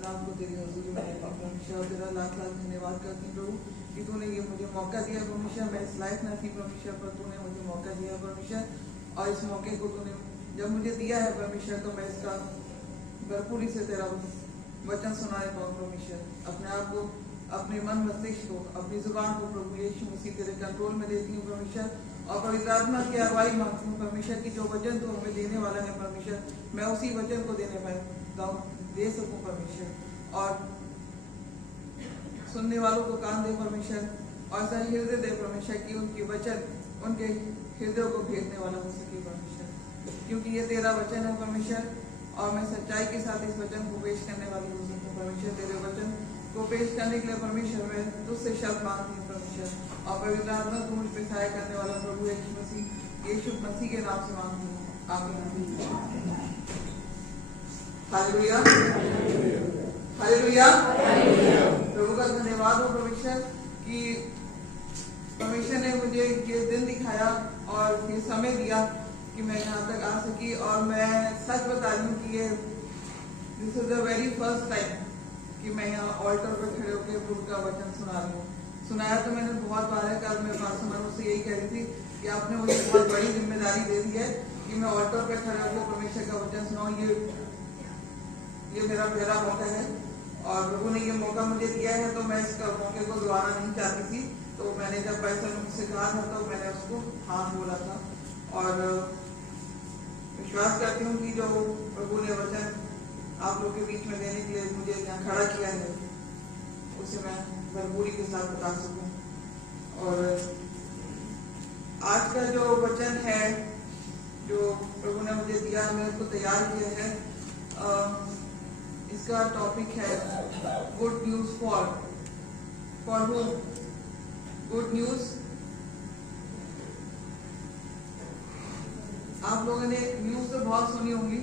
सलाम को तेरी हजूरी में परमेश्वर तेरा लाख लाख धन्यवाद करती हूँ प्रभु कि तूने ये मुझे मौका दिया परमेश्वर। मैं इस लायक न थी परमेश्वर, पर तूने मुझे मौका दिया परमेश्वर, और इस मौके को तूने जब मुझे दिया है परमेश्वर तो मैं इसका भरपूरी से तेरा वचन सुनाने पाऊँ परमेश्वर। अपने आप को, अपने मन मस्तिष्क को, अपनी जुबान को प्रभु यीशु मसीह तेरे कंट्रोल में देती हूँ परमेश्वर, और पवित्र आत्मा की अगुवाई मांगती हूँ परमेश्वर की जो वचन तो हमें देने वाला है परमेश्वर, मैं उसी वचन को दे सकूं परमेश्वर, और सुनने वालों को कान दे परमेश्वर, और ऐसा हृदय दे परमेश्वर कि उनके वचन उनके हृदय को भेदने वाला हो सके परमेश्वर, क्योंकि ये तेरा वचन है परमेश्वर, और मैं सच्चाई के साथ इस वचन को पेश करने वाली हो सकूं परमेश्वर। तेरे वचन को पेश करने के लिए परमेश्वर मैं तुझसे शब्द मांगती हूँ परमेश्वर, और पवित्र आत्मा तू मुझ पे सहाय करने वाला प्रभु यीशु मसीह के नाम से मांगती हूँ, आमीन। Hallelujah, hallelujah. प्रभु का धन्यवाद हो परमेश्वर कि परमेश्वर ने मुझे ये दिन दिखाया और ये समय दिया कि मैं यहाँ तक आ सकी, और मैं सच बता रही हूँ कि ये this is the very first time कि मैं यहाँ ऑल्टर पर खड़े होकर प्रभु का वचन सुना रही हूँ। सुनाया तो मैंने बहुत बार है, कल मैं पास से यही कह रही थी कि आपने मुझे बहुत बड़ी जिम्मेदारी दे दी है कि मैं ऑल्टर पर खड़े होकर परमेश्वर का वचन सुनाऊँ। ये मेरा पहला मौका है, और प्रभु ने ये मौका मुझे दिया है, तो मैं इस मौके को दोबारा नहीं चाहती थी। तो मैंने जब पैसा मुझसे कहा था तो मैंने उसको हाँ बोला था, और विश्वास करती हूँ कि जो प्रभु ने वचन आप लोग के बीच में देने के लिए मुझे यहाँ खड़ा किया है उसे मैं भरपूरी के साथ बता सकूं। और आज का जो वचन है जो प्रभु ने मुझे दिया, मैं उसको तैयार किया है। इसका टॉपिक है good news for home. Good news, आप लोगों ने न्यूज तो बहुत सुनी होंगी,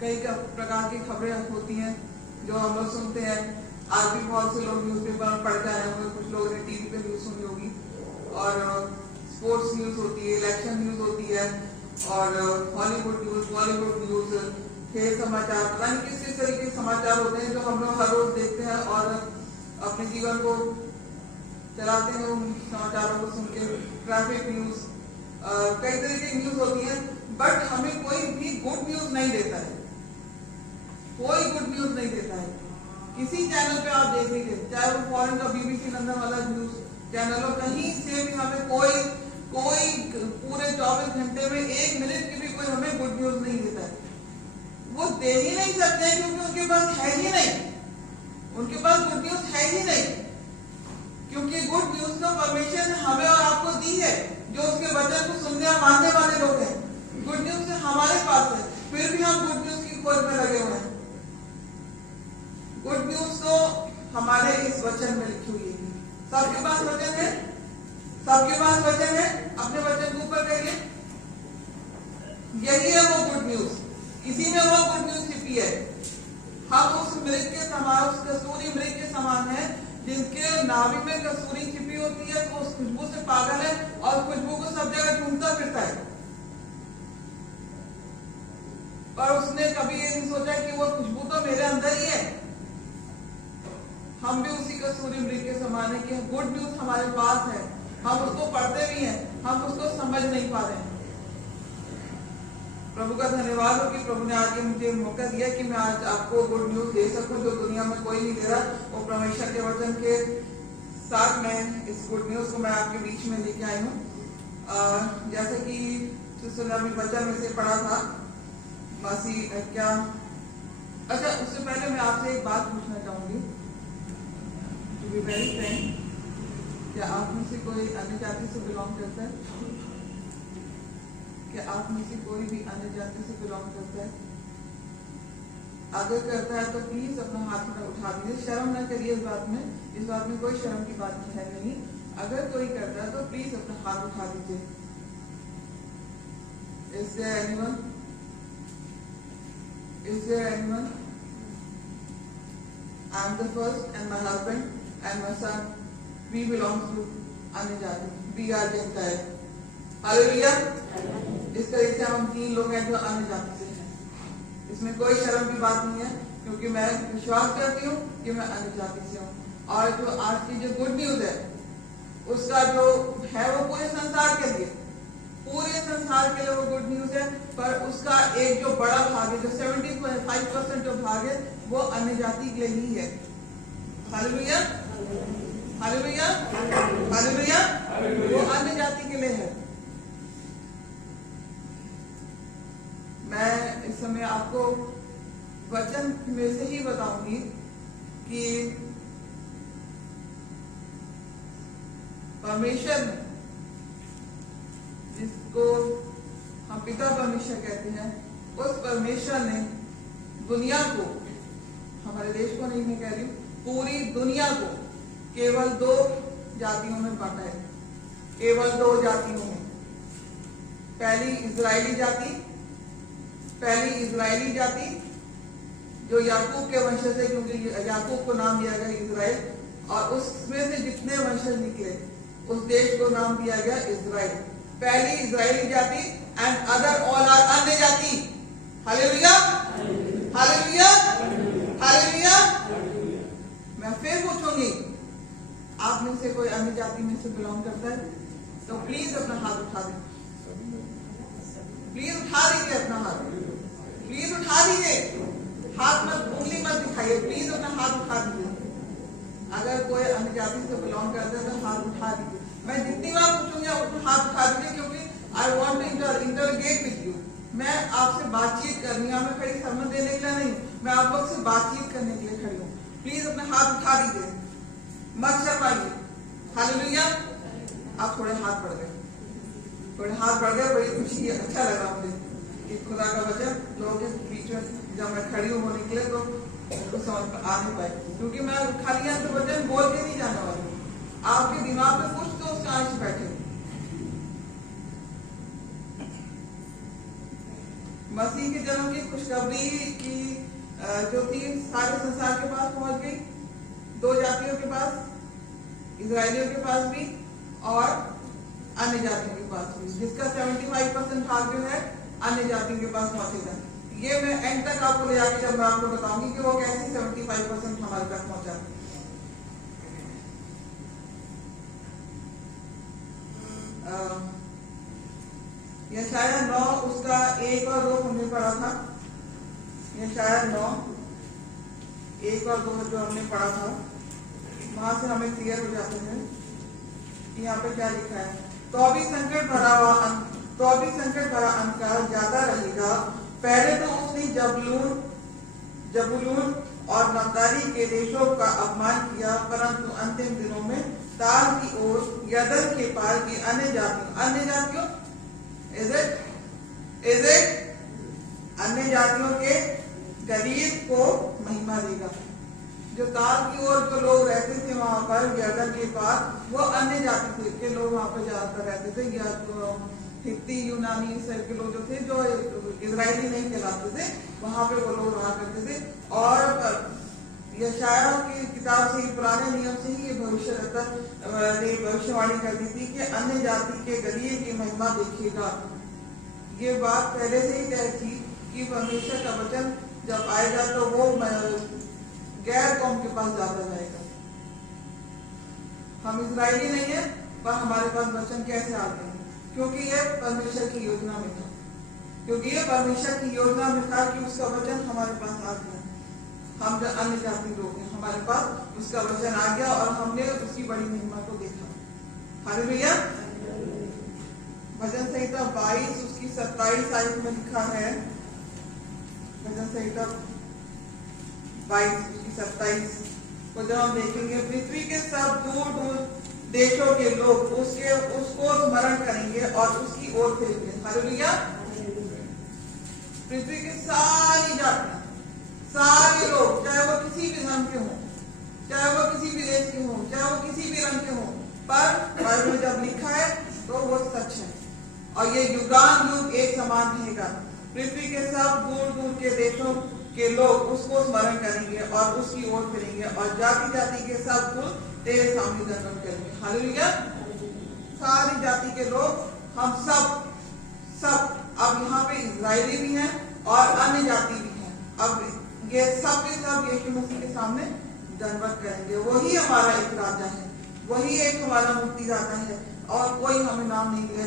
कई प्रकार की खबरें होती हैं जो हम लोग सुनते हैं। आज भी बहुत से लोग न्यूज़पेपर पढ़ के आए होंगे, कुछ लोगों ने टीवी पे न्यूज सुनी होगी, और स्पोर्ट्स न्यूज होती है, इलेक्शन न्यूज होती है, और हॉलीवुड न्यूज, बॉलीवुड न्यूज, खेल समाचार, पता नहीं किस किस तरीके के समाचार होते हैं जो हम लोग हर रोज देखते हैं और अपने जीवन को चलाते हैं उन समाचारों को सुन के। ट्रैफिक न्यूज, कई तरीके की न्यूज होती है, बट हमें कोई भी गुड न्यूज नहीं देता है, कोई गुड न्यूज नहीं देता है। किसी चैनल पे आप देख लीजिए, चाहे वो फॉरेन का BBC लंदन वाला न्यूज चैनल हो, कहीं से भी हमें कोई पूरे 24 घंटे में 1 मिनट की भी कोई हमें गुड न्यूज नहीं देता है। वो दे ही नहीं सकते हैं क्योंकि उनके पास है ही नहीं, उनके पास गुड न्यूज है ही नहीं, क्योंकि गुड न्यूज का परमिशन हमें और आपको दी है जो उसके वचन को सुनने और मानने वाले लोग हैं। गुड न्यूज हमारे पास है, फिर भी हम गुड न्यूज की खोज में लगे हुए हैं। गुड न्यूज तो हमारे इस वचन में लिखी हुई है। सबके पास वचन है, सबके पास वचन है, अपने वचन के ऊपर करिए, यही है वो गुड न्यूज, इसी में वो गुड न्यूज छिपी है। हम उस मृग के समान, उस कसूरी मृग के समान है जिनके नाभि में कसूरी छिपी होती है, तो उस खुशबू से पागल है और खुशबू को सब जगह ढूंढता फिरता है, पर उसने कभी ये नहीं सोचा कि वो खुशबू तो मेरे अंदर ही है। हम भी उसी कसूरी मृग के समान है कि गुड न्यूज हमारे पास है, हम उसको पढ़ते भी हैं, हम उसको समझ नहीं पा रहे हैं। प्रभु का धन्यवाद हो कि प्रभु ने आज मुझे मौका दिया कि मैं आज आपको गुड न्यूज दे सकूं जो दुनिया में कोई नहीं दे रहा। वो परमेश्वर के वचन के साथ मैं इस गुड न्यूज को मैं आपके बीच में लेके आई हूँ। जैसे कि सिस्टर अभी बच्चा में से पढ़ा था मासी क्या, अच्छा उससे पहले मैं आपसे एक बात पूछना चाहूंगी। टू बी वेरी फ्रैंक, क्या आप में से कोई अन्य जाति से बिलोंग करता है? क्या आप में से कोई भी अन्य जाति से बिलोंग करता है? अगर करता है तो प्लीज अपना हाथ उठा दीजिए, शर्म ना करिए इस बात में कोई शर्म की बात है नहीं। अगर कोई करता है तो प्लीज अपना हाथ उठा दीजिए। Is there anyone? Is there anyone? I am the first, and my husband and my son, we belong to अन्य जाति, we are Gentile. हालेलुया। इस तरह से हम 3 लोग हैं जो अन्य जाति से हैं। इसमें कोई शर्म की बात नहीं है। क्योंकि मैं विश्वास करती हूँ कि मैं अन्य जाति से हूँ। और जो आज की जो गुड न्यूज है उसका जो है वो पूरे संसार के लिए, पूरे संसार के लिए वो गुड न्यूज है, पर उसका एक जो बड़ा भाग है, जो 75% जो भाग है, वो अन्य जाति के लिए ही है। हालेलुया, हालेलुया, हालेलुया, वो अन्य जाति के लिए है। मैं इस समय आपको वचन में से ही बताऊंगी कि परमेश्वर ने, जिसको हम पिता परमेश्वर कहते हैं, उस परमेश्वर ने दुनिया को, हमारे देश को नहीं मैं कह रही हूँ, पूरी दुनिया को केवल 2 जातियों में बांटा है, केवल 2 जातियों में। पहली इजरायली जाति जो याकूब के वंशज है, क्योंकि याकूब को नाम दिया गया इजराइल, और उसमें से जितने वंशज निकले उस देश को नाम दिया गया इजराइल। पहली इजरायली जाति एंड अदर ऑल आर अन्य जाति। Hallelujah, hallelujah, hallelujah. मैं फिर पूछूंगी, आप में से कोई अन्य जाति में से बिलोंग करता है? तो प्लीज अपना हाथ उठा दें, प्लीज उठा दीजिए अपना हाथ, प्लीज उठा दीजिए हाथ, मत उंगली मत दिखाइए, प्लीज अपना हाथ उठा दीजिए। अगर कोई अन्य जाति से बिलोंग करता है तो हाथ उठा दीजिए। मैं जितनी बार पूछूंगी आप अपना हाथ उठा दीजिए, क्योंकि I want to interrogate with you. मैं आपसे बातचीत करनी है, मैं खड़ी समझ देने के लिए नहीं, मैं आप लोग से बातचीत करने के लिए खड़ी हूँ। प्लीज अपना हाथ उठा दीजिए, मत शर्माइए। हालेलुया। आप थोड़े हाथ बढ़ गए, थोड़े हाथ बढ़ गए, बड़ी खुशी, अच्छा लगा मुझे कि खुदा का वचन लोगों के बीच में जब मैं खड़ी हूँ वो निकले तो समझ आ नहीं पाए, क्योंकि मैं खाली यहाँ से वचन बोल के नहीं जाने वाली, आपके दिमाग में कुछ तो उसका अंश बैठे। मसीह के जन्म की खुशखबरी की जो थी सारे संसार के पास पहुंच गई, 2 जातियों के पास, इजरायलियों के पास भी और अन्य जातियों के पास भी, जिसका 75% भाग जो है अन्य जातियों के पास पहुंचेगा। ये मैं एंड तक आपको ले जाकर जब मैं आपको बताऊंगी कि वो कैसे 75% हमारे तक पहुंचा। यशाया 9 उसका 1 और 2 हमने पढ़ा था। यशाया 9 1 और 2 जो हमने पढ़ा था, वहां से हमें क्लियर हो जाते हैं कि यहाँ पे क्या लिखा है। तो भी संकट भरा अंधकार ज्यादा रहेगा। पहले तो उसने जबूलून और नफ्ताली के देशों का अपमान किया, परंतु अंतिम दिनों में ताल की ओर यरदन के पार की अन्य जातियों अन्य जातियों के गरीब को महिमा देगा। जो ताल की ओर जो लोग रहते थे वहां पर यरदन के पार, वो अन्य जाति के लोग वहां पर ज्यादातर रहते थे, या तो हित्ती, यूनानी इस टाइप के लोग जो थे, जो इजरायली नहीं कहलाते थे, वहां पे वो लोग रहा करते थे। और यशाया की किताब से ही, पुराने नियम से ही ये भविष्यवाणी करती थी कि अन्य जाति के गरीब की महिमा देखिएगा। ये बात पहले से ही तय थी कि परमेश्वर का वचन जब आएगा तो वो गैर कौम के पास ज्यादा जाएगा। हम इजरायली नहीं है, पर हमारे पास वचन कैसे आते हैं? क्योंकि ये परमेश्वर की योजना में था, क्योंकि ये परमेश्वर की योजना में था कि उसका वचन हमारे पास आ गया। हम जो अन्य जाति लोग हैं, हमारे पास उसका वचन आ गया और हमने उसकी बड़ी महिमा को देखा। हालेलुया। भजन संहिता 22 उसकी 27 आयत में लिखा है। भजन संहिता 22 उसकी 27 को जब हम देखेंगे, पृथ्वी के सब दूर दूर देशों के लोग उसको स्मरण करेंगे और उसकी ओर फिरेंगे। हालेलुया। पृथ्वी की सारी जातियां, सारे लोग, चाहे वो किसी भी धर्म के हों, चाहे वो किसी भी देश के हों, चाहे वो किसी भी रंग के हों, पर बाइबल जब लिखा है तो वो सच है और ये युगान युग एक समान रहेगा। पृथ्वी के सब दूर दूर के देशों के लोग उसको स्मरण करेंगे और उसकी ओर फिरेंगे और जाति जाति के सब कुल तेरे सामने दंडवत करेंगे। हालेलुया। सारी जाति के लोग, हम सब अब यहाँ पे इजरायली भी हैं और अन्य जाति भी हैं। अब ये सब के सब यीशु मसीह के सामने दंडवत करेंगे। वही हमारा एक राजा है, वही एक हमारा मुक्तिदाता है, और कोई हमें नाम नहीं दिया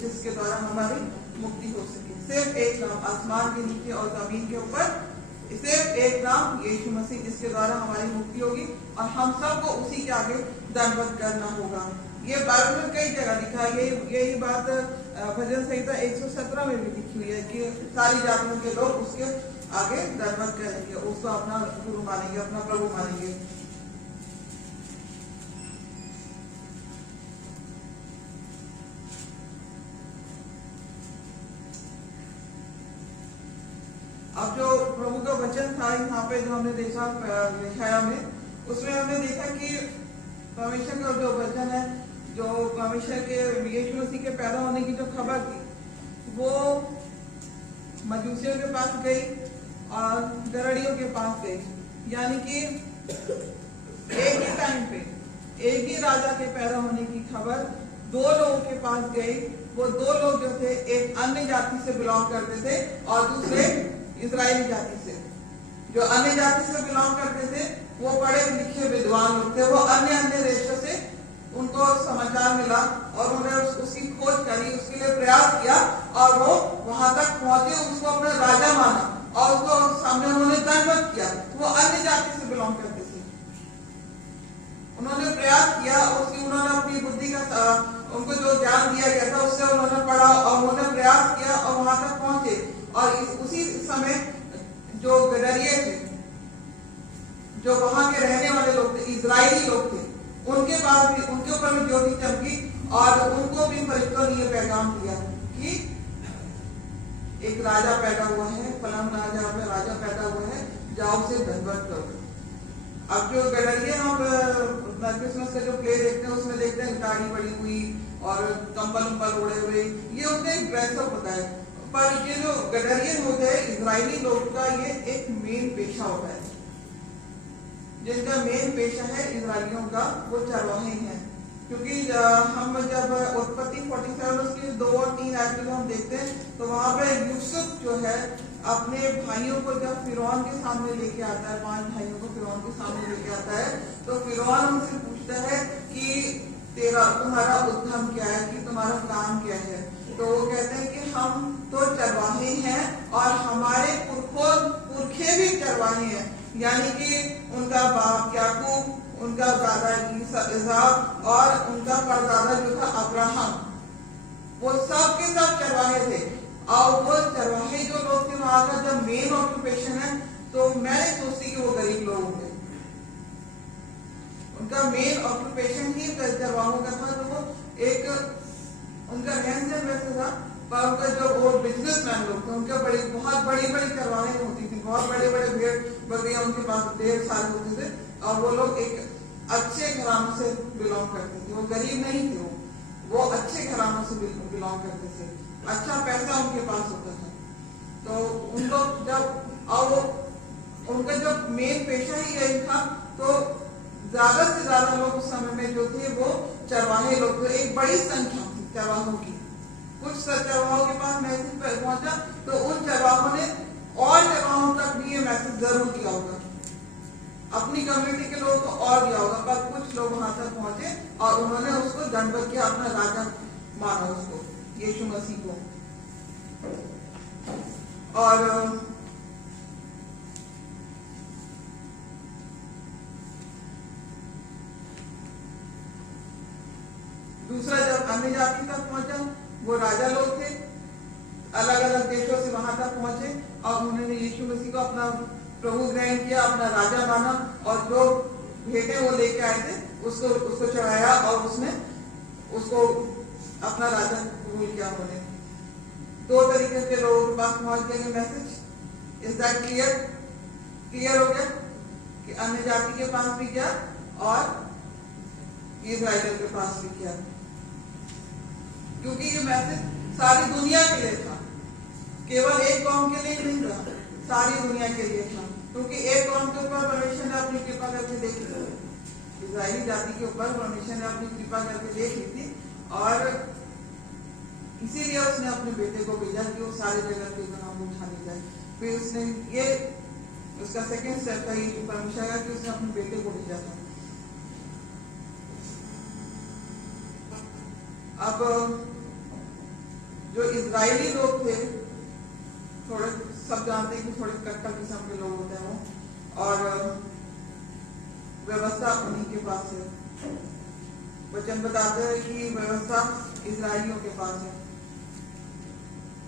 जिसके द्वारा हमारी मुक्ति हो सके। सिर्फ एक नाम, आसमान के नीचे और जमीन के ऊपर सिर्फ एक नाम, यीशु मसीह, जिसके द्वारा हमारी मुक्ति होगी और हम सबको उसी के आगे दंडवत करना होगा। ये बाइबल में कई जगह लिखा है, यही बात भजन संहिता 117 में भी लिखी हुई है कि सारी जातियों के लोग उसके आगे दंडवत करेंगे, उसको अपना गुरु मानेंगे, अपना प्रभु मानेंगे। अब जो प्रभु का वचन था यहाँ पे जो हमने देखा यशायाह में, उसमें हमने देखा कि परमेश्वर का जो वचन है, जो परमेश्वर के यीशु मसीह के पैदा होने की जो खबर थी, वो मजूसियों के पास गई और गरड़ियों के पास गई। यानी कि एक ही टाइम पे एक ही राजा के पैदा होने की खबर दो लोगों के पास गई। वो दो लोग जो थे, एक अन्य जाति से बिलोंग करते थे और दूसरे इजरायली जाति से। जो अन्य जाति से बिलोंग करते थे वो पढ़े लिखे विद्वान लोग थे, वो अन्य देशों से उनको समाचार मिला और उन्होंने उसकी खोज करी, उसके लिए प्रयास किया और वो वहां तक पहुंचे, उसको अपना राजा माना और उसको सामने उन्होंने दंडवत किया। वो अन्य जाति से बिलोंग करते थे, उन्होंने प्रयास किया, उसकी उन्होंने अपनी बुद्धि का उनको जो ज्ञान दिया गया था उससे उन्होंने पढ़ा और उन्होंने प्रयास किया और वहां तक पहुंचे। और उसी समय जो गडरिये थे, जो वहां के रहने वाले लोग थे, इजरायली लोग थे, उनके पास भी, उनके ऊपर भी ज्योति चमकी और उनको भी फरिश्तों ने यह पैगाम दिया कि एक राजा पैदा हुआ है, फलां राजा में राजा पैदा हुआ है, जाओ उसे दंडवत करो। अब जो गडरिये हम क्रिसमस का जो प्ले देखते हैं उसमें देखते हैं गाड़ी बड़ी हुई और कंबल उम्बल उड़े हुए, ये उनका एक ड्रेसअप होता है। पर ये जो गडरियन होते हैं, इजरायली लोग का ये एक मेन पेशा होता है, जिनका मेन पेशा है इजरायलियों का, वो चरवाहे हैं। क्योंकि हम जब उत्पत्ति 47 उसकी 2 और 3 आयत में हम देखते हैं तो वहां पे यूसुफ जो है अपने भाइयों को जब फिरौन के सामने लेके आता है, 5 भाइयों को फिरौन के सामने लेके आता है, तो फिरौन उनसे पूछता है कि तुम्हारा उद्यम क्या है, कि तुम्हारा काम क्या है। तो वो कहते हैं कि हम तो चरवाहे हैं और हमारे पुरखे भी चरवाहे हैं। यानी कि उनका बाप याकूब, उनका दादा इसहाक और उनका परदादा जो था अब्राहम, वो सब के सब चरवाहे थे। और वो चरवाहे जो लोग थे, वहां का जब मेन ऑक्यूपेशन है, तो मैं सोचती कि वो गरीब लोग होंगे, उनका मेन ऑक्यूपेशन ही चरवाहों का था। तो वो एक उनका रहन सहन वैसे था, पर उनका जो वो बिजनेसमैन लोग थे, उनके बहुत बड़ी चरवाहे होती थी, बहुत बड़े भेड़ बकरियां उनके पास ढेर सारे होते थे और वो लोग एक अच्छे घरानों से बिलोंग करते थे। वो गरीब नहीं थे, वो अच्छे घरानों से बिलोंग करते थे, अच्छा पैसा उनके पास होता था। तो उन लोग जब और वो उनका जो मेन पेशा ही यही था, तो ज्यादा से ज्यादा लोग उस समय में जो थे वो चरवाहे लोग थे। एक बड़ी संख्या थी चरवाहों की। कुछ चरवाहों के पास मैसेज पहुंचा तो उन चरवाहों ने और चरवाहों तक भी ये मैसेज जरूर दिया होगा, अपनी कम्युनिटी के लोगों को और दिया होगा, पर कुछ लोग वहां तक पहुंचे और उन्होंने उसको दंडवत किया, अपना राजा माना उसको, यीशु मसीह को। और दूसरा, जब अन्य जाति तक पहुंचा, वो राजा लोग थे, अलग अलग देशों से वहां तक पहुंचे और उन्होंने यीशु मसीह को अपना प्रभु ग्रहण किया, अपना राजा माना और जो भेंटें वो लेके आए थे उसको चढ़ाया और उसने उसको अपना राजा कबूल किया। उन्होंने 2 तरीके से लोगों के पास पहुंच गए मैसेज। इज दैट क्लियर हो गया कि अन्य जाति के पास भी किया और इजराइलियों के पास भी किया, क्योंकि ये मैसेज सारी दुनिया के लिए था, केवल एक कौम के लिए नहीं था, सारी दुनिया के लिए था। क्योंकि एक कौम के ऊपर परमेश्वर ने अपनी कृपा करके देखी थी, इजरायली जाति के ऊपर परमेश्वर ने अपनी कृपा करके देख ली थी और इसीलिए उसने अपने बेटे को भेजा कि वो सारे जगत के गुनाह को उठा ले जाए। फिर उसने ये उसका सेकेंड स्टेप था ये परमेश्वर का कि उसने अपने बेटे को भेजा था। अब जो इजरायली लोग थे, थोड़े सब जानते हैं कि थोड़े कट्टर किस्म के लोग होते हैं वो, और व्यवस्था उन्हीं के पास है। वचन बताते हैं कि व्यवस्था इजरायलियों के पास है।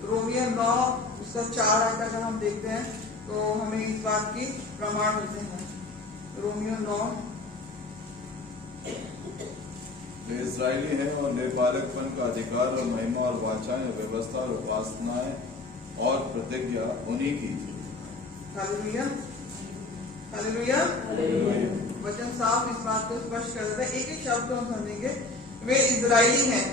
रोमियो 9 उसका 4 आयत अगर हम देखते हैं तो हमें इस बात की प्रमाण मिलते हैं। रोमियो 9 वे इजरायली हैं और निर्पालकपन का अधिकार और महिमा और वाचाएं और व्यवस्था और उपासनाएं और प्रतिज्ञा उन्हीं की थी। Hallelujah, hallelujah. वचन साफ इस बात को स्पष्ट कर देता है। एक एक शब्द को हम समझेंगे। वे इजरायली हैं।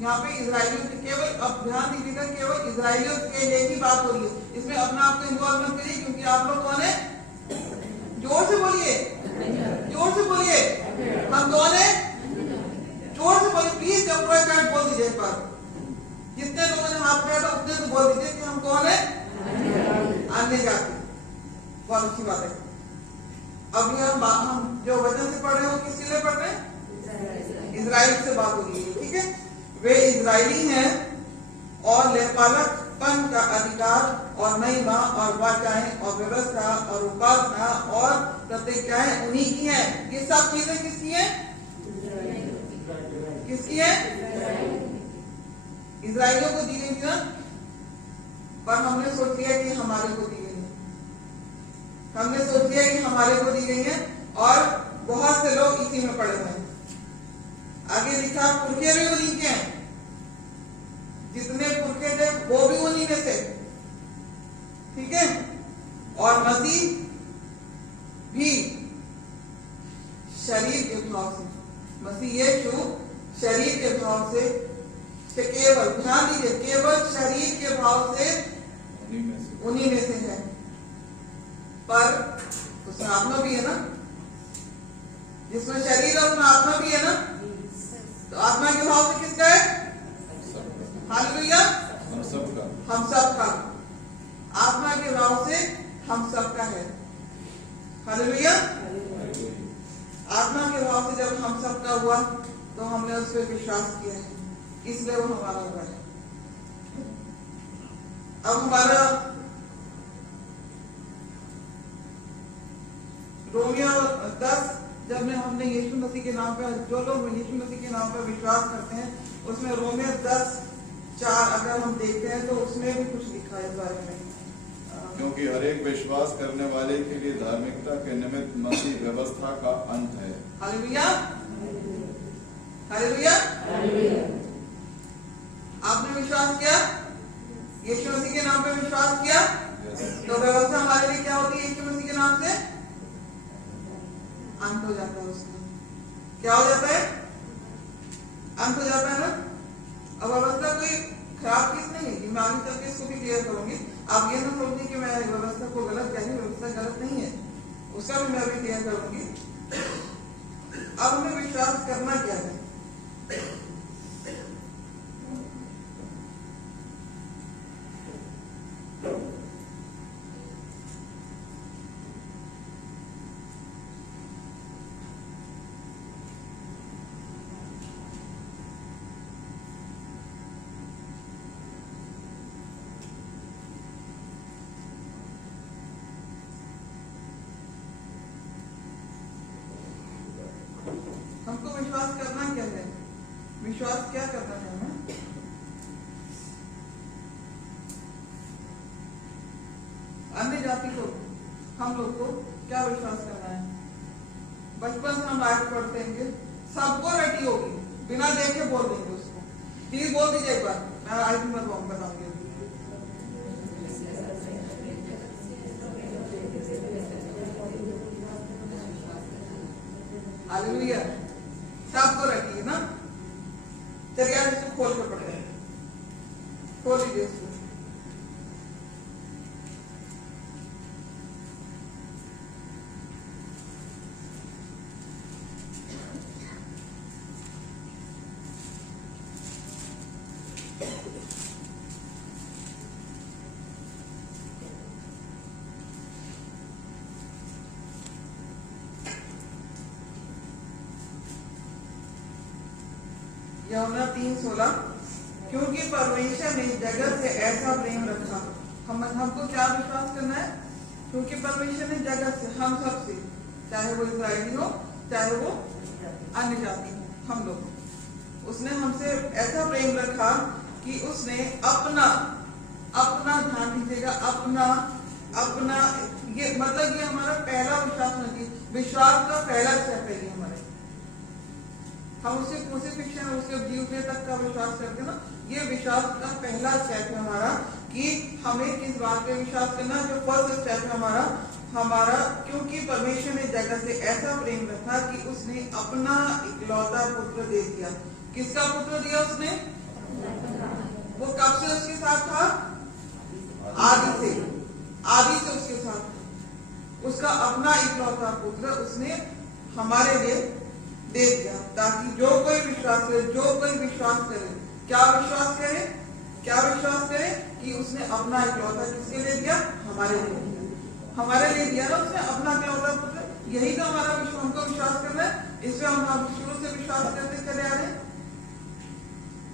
यहाँ पे इजरायलियों की केवल, अब ध्यान दीजिएगा, केवल इजरायलियों के लिए ही बात हो रही है। इसमें अपना आप को इन्वॉल्व मत करिए, क्योंकि आप लोग कौन है? जोर से बोलिए, जोर से बोलिए। हम कौन है? जोर से बोलिए प्लीज। जब बोल दीजिए एक बार। जितने लोगों ने हाथ उठाया था उतने तो बोल दीजिए कि हम कौन है? अन्य जाति। बहुत अच्छी बात है। अभी हम जो वचन से पढ़ रहे हो किसके लिए पढ़ रहे हैं? इजराइल से बात हो रही है, ठीक है। वे इजरायली हैं और लेपालकपन का अधिकार और महिमा और वाचाएं और व्यवस्था और उपासना और प्रतिज्ञाएं उन्हीं की हैं। ये सब चीजें किसकी हैं? किसकी है? इजरायलियों को दी गई थी ना, पर हमने सोच लिया कि हमारे को दी गई है। हमने सोच लिया कि हमारे को दी गई है और बहुत से लोग इसी में पड़े हुए हैं। आगे लिखा पुरखे भी उन्हीं के हैं। जितने पुरखे थे वो भी उन्हीं में से, ठीक है। और मसीह भी शरीर के भाव से, मसीह यीशु शरीर के भाव से केवल, ध्यान दीजिए, केवल शरीर के भाव से उन्हीं में से है। पर उसमें आत्मा भी है ना, जिसमें शरीर और उसमें आत्मा भी है ना। तो आत्मा के भाव से किसका है? हालेलुया, हम सबका, हम सबका। आत्मा के भाव से हम सबका है। हालेलुया। आत्मा के भाव से जब हम सबका हुआ तो हमने उस पर विश्वास किया है, इसलिए वो हमारा हुआ है। अब हमारा रोमियो 10 जब हमने यीशु मसीह के नाम पर, जो लोग यीशु मसीह के नाम पर विश्वास करते हैं, उसमें रोमियो 10:4 अगर हम देखते हैं तो उसमें भी कुछ लिखा है इस बारे में। क्योंकि हर एक विश्वास करने वाले के लिए धार्मिकता के निमित्त मसीह व्यवस्था का अंत है। Hallelujah, hallelujah. आपने विश्वास किया, यीशु मसीह के नाम पे विश्वास किया, तो व्यवस्था हमारे लिए क्या होती है? यीशु मसीह के नाम से अंत हो जाता है। उसका क्या हो जाता है? अंत हो जाता है ना। अब व्यवस्था कोई खराब चीज नहीं है, मैं आगे चल के इसको भी क्लियर करूंगी। आप ये ना सोचिए कि मैं व्यवस्था को गलत कह रही, व्यवस्था गलत नहीं है, उसका भी मैं अभी क्लियर करूंगी। अब हमें विश्वास करना क्या है? हमको विश्वास करना क्या है? विश्वास क्या करना है हमें? अन्य जाति को, हम लोग को क्या विश्वास करना है? बचपन से हम आयत पढ़ते हैं, सबको रटी होगी, बिना देखे बोल देंगे उसको। प्लीज बोल दीजिए एक बार, मैं आयत में बताऊंगी। हालेलुया, सबको रटी है ना। चलिए आज इसको खोल कर पढ़ते हैं। खोल लीजिए इसको। यूहन्ना 3:16, क्योंकि परमेश्वर ने जगत से ऐसा प्रेम रखा। हमको क्या विश्वास करना है? क्योंकि परमेश्वर ने जगत से, हम सब से, चाहे वो इस्राएली हो चाहे वो अन्य जाति हो, हम लोग, उसने हमसे ऐसा प्रेम रखा कि उसने अपना ध्यान दीजिएगा, अपना ये मतलब ये हमारा पहला विश्वास नहीं, विश्वास का पहला स्टेप है ये हमारे। हम उसके क्रूसिफिक्शन और उसके जीवने तक का विश्वास करते ना, ये विश्वास का पहला स्टेप है हमारा कि हमें किस बात पे विश्वास करना। जो फर्स्ट स्टेप है हमारा क्योंकि परमेश्वर ने जगत से ऐसा प्रेम रखा कि उसने अपना इकलौता पुत्र दे दिया। किसका पुत्र दिया उसने? वो कब से उसके साथ था? आदि से उसके साथ था। उसका अपना इकलौता पुत्र उसने हमारे लिए दे दिया, ताकि जो कोई विश्वास करे, क्या विश्वास करे कि उसने अपना इकलौता किसके लिए दिया? हमारे लिए दिया ना उसने अपना इकलौता पुत्र। यही तो हमारा हमको विश्वास करना है, इसमें हम शुरू से विश्वास करते चले आ रहे हैं।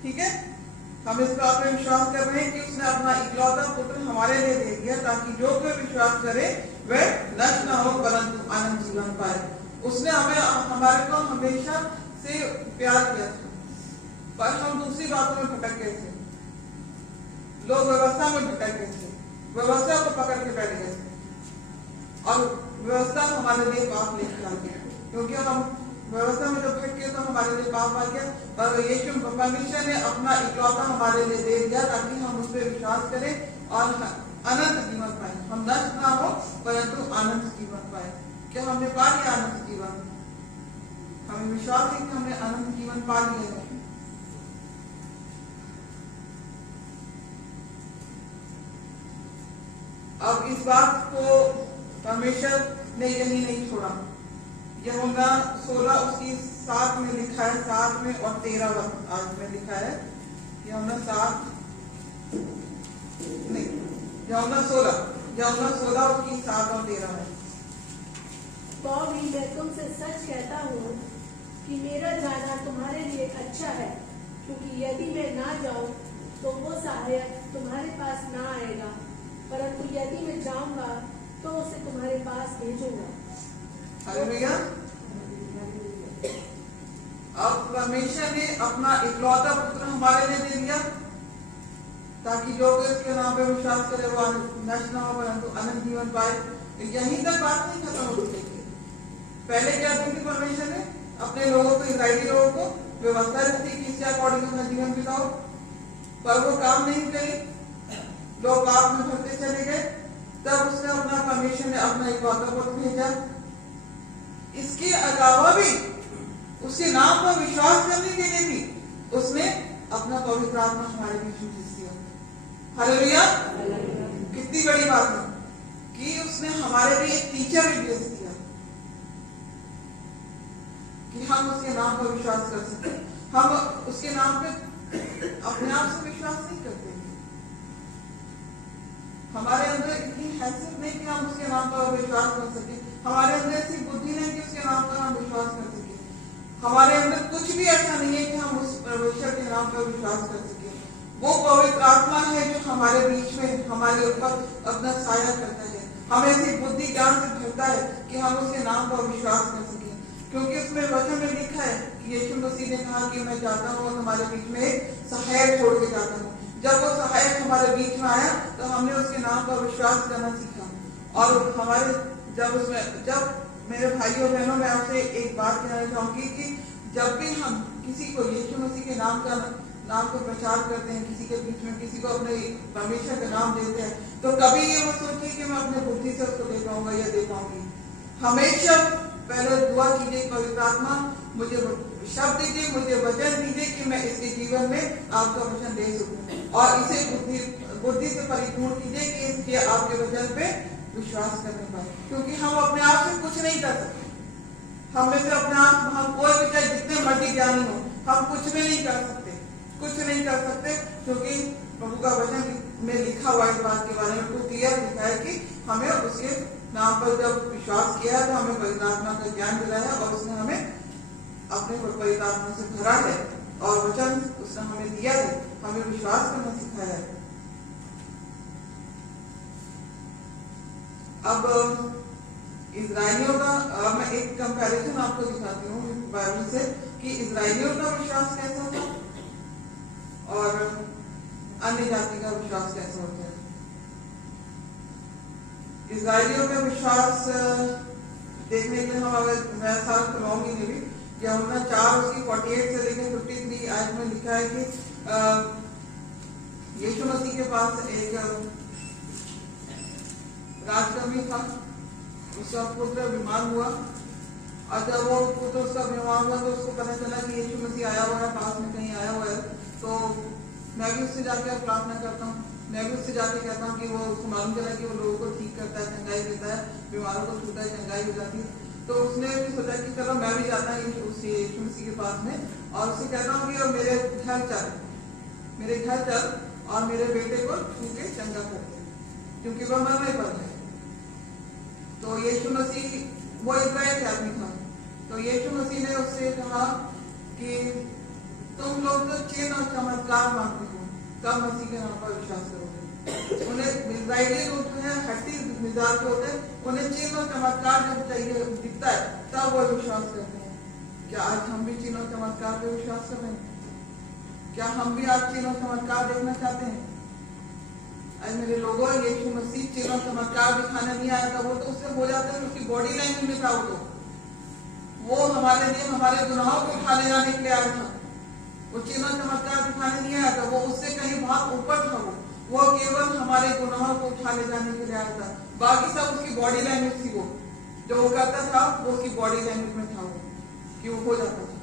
ठीक है, हम इस बात पे विश्वास कर रहे हैं कि उसने अपना इकलौता पुत्र हमारे लिए दे दिया, ताकि जो कोई विश्वास करे वह नष्ट न हो परंतु अनंत जीवन पाए। उसने हमारे को हमेशा से प्यार किया था, पर हम दूसरी बातों में भटक गए थे। लोग व्यवस्था में भटक गए थे, व्यवस्था को पकड़ के बैठ गए थे, और व्यवस्था हमारे लिए पाप लेके आ गया। क्योंकि हम व्यवस्था में जब भटके तो हमारे लिए पाप आ गया, और यीशु परमेश्वर ने अपना इकलौता हमारे लिए दे दिया ताकि हम उस पर विश्वास करें और अनंत जीवन पाए। हम नष्ट ना हो परंतु अनंत जीवन पाए। क्या हमने पा लिया अनंत जीवन? हमें विश्वास है कि हमने अनंत जीवन पा लिया है। अब इस बात को परमेश्वर ने यही नहीं छोड़ा। यूहन्ना 16 उसकी 7 में लिखा है, 7 में और 13 आज में लिखा है। यूहन्ना 16 उसकी 7 और 13 है। तो भी मैं तुमसे सच कहता हूँ कि मेरा जाना तुम्हारे लिए अच्छा है, क्योंकि यदि मैं ना जाऊँ तो वो सहायक तुम्हारे पास ना आएगा, परंतु यदि मैं जाऊंगा तो उसे तुम्हारे पास भेजूंगा। हालेलुया। अब परमेश्वर ने अपना इकलौता पुत्र हमारे लिए दे दिया, ताकि जो कोई इसके नाम पे विश्वास करे वो नष्ट न हो परंतु अनंत जीवन पाए। यहीं तक बात नहीं खत्म होती। पहले क्या दी थी परमेश्वर ने? अपने लोगों को, इस्राएली लोगों को व्यवस्था दी थी कि इसके अकॉर्डिंग अपना जीवन बिताओ, पर वो काम नहीं करी, लोग पाप में भरते चले गए। तब उसने परमेश्वर ने अपना इकलौता पुत्र भेजा। इसके अलावा भी उसके नाम पर विश्वास करने के लिए भी उसने अपना पवित्र आत्मा हमारे बीच में भेज दिया। हालेलुया। कितनी बड़ी बात है कि उसने हमारे लिए एक टीचर भी भेज दिया कि हम उसके नाम पर विश्वास कर सकते। हम उसके नाम पे अपने आप से विश्वास नहीं करते। हमारे अंदर इतनी हैसियत नहीं कि हम उसके नाम पर विश्वास कर सके। हमारे अंदर ऐसी बुद्धि नहीं कि उसके नाम पर हम विश्वास कर सके। हमारे अंदर कुछ भी ऐसा नहीं है कि हम उस परमेश्वर के नाम पर विश्वास कर सके। वो पवित्र आत्मा है जो हमारे बीच में हमारे ऊपर अपना साया करता है, हमें ऐसी बुद्धि ज्ञान से भरता है कि हम उसके नाम पर विश्वास कर सके। क्योंकि उसमें वचन में लिखा है कि यीशु मसीह ने कहा कि मैं जाता हूँ और हमारे बीच में एक सहायक छोड़ के जाता हूँ। जब वो सहायक हमारे बीच में आया तो हमने उसके नाम पर विश्वास करना सीखा। और हमारे जब मेरे भाइयों बहनों, मैं आपसे एक बात कहना चाहूंगी कि जब भी हम किसी को यीशु मसीह के नाम को प्रचार करते हैं, किसी के बीच में किसी को अपने परमेश्वर का नाम देते हैं, तो कभी ये मत सोचिए कि मैं अपने बुद्धि से उसको दे पाऊंगा या दे पाऊंगी। हमेशा पहले दुआ कीजिए, पवित्र आत्मा मुझे शब्द दीजिए, मुझे वचन दीजिए कि मैं इसके जीवन में आपका वचन दे सकूं, और इसे बुद्धि से परिपूर्ण कीजिए कि इसके आपके वचन पे विश्वास करने पाए। क्योंकि हम अपने आप से कुछ नहीं कर सकते। हम में से अपने आप, हम कोई भी चाहे जितने मर्जी ज्ञानी हो, हम कुछ भी नहीं कर सकते, क्योंकि प्रभु का वचन में लिखा हुआ इस बात के बारे में कुछ क्लियर लिखा है कि हमें उसके नाम पर जब विश्वास किया तो हमें पवित्र आत्मा का ज्ञान दिलाया और उसने हमें अपने पवित्र आत्मा से भरा है। और वचन उसने हमें दिया है, हमें विश्वास करना सिखाया है। अब इजरायलियों का मैं एक कंपैरिजन आपको दिखाती हूँ बाइबल से कि इजरायलियों का विश्वास कैसा था और अन्य जाति का विश्वास कैसा होता है। इजरायलियों का विश्वास देखने के लिए हम अगर मैं सारा खुलाऊंगी नहीं भी, यूहन्ना 4 उसकी 48 से लेकर 53 आयत में लिखा है कि यीशु मसीह के पास एक राजकर्मी था, उसका पुत्र बीमार हुआ और जब वो पुत्र उसका बीमार हुआ तो उसको पता चला कि यीशु मसीह आया हुआ है, पास में कहीं आया हुआ है। तो मैं भी उससे जाकर प्रार्थना करता हूँ, मैं भी उससे जाके कहता हूँ कि वो उसको मालूम चला कि वो लोगों को ठीक करता है, चंगाई देता है, बीमारों को छूता है, चंगाई हो जाती है। तो उसने भी सोचा कि चलो मैं भी जाता हूँ यीशु मसीह के पास में और उससे कहता हूँ कि मेरे घर चल और मेरे बेटे को छू के चंगा कर दे, क्योंकि वह मरने पर है। तो यीशु मसीह वो इजराइल का आदमी था, तो यीशु मसीह ने उससे कहा कि तुम लोग तो चिन्ह और चमत्कार मांगते हो, कब मसीह के नाम पर विश्वास करोगे। उन्हें इजरायली लोग जो है हट्टी मिजाज के होते हैं, उन्हें चिन्ह और चमत्कार जब चाहिए दिखता है तब वो विश्वास करते हैं। क्या आज हम भी चिन्ह और चमत्कार पे विश्वास कर रहे हैं? क्या हम भी आज चिन्ह और चमत्कार देखना चाहते हैं? आज मेरे लोगों, यीशु मसीह चिन्ह और चमत्कार दिखाने नहीं आया था, वो तो उससे हो जाता है, उसकी बॉडी लैंग्वेज में था। वो हमारे लिए हमारे गुनाहों को उठा ले जाने के लिए आया था। वो चिन्ह और चमत्कार दिखाने नहीं आया था, वो उससे कहीं भाग ऊपर था। वो केवल हमारे गुनाहों को उठा ले जाने के लिए आया था। बाकी सब उसकी बॉडी लैंग्वेज थी। वो जो करता था वो उसकी बॉडी लैंग्वेज में था, वो कि वो हो जाता था।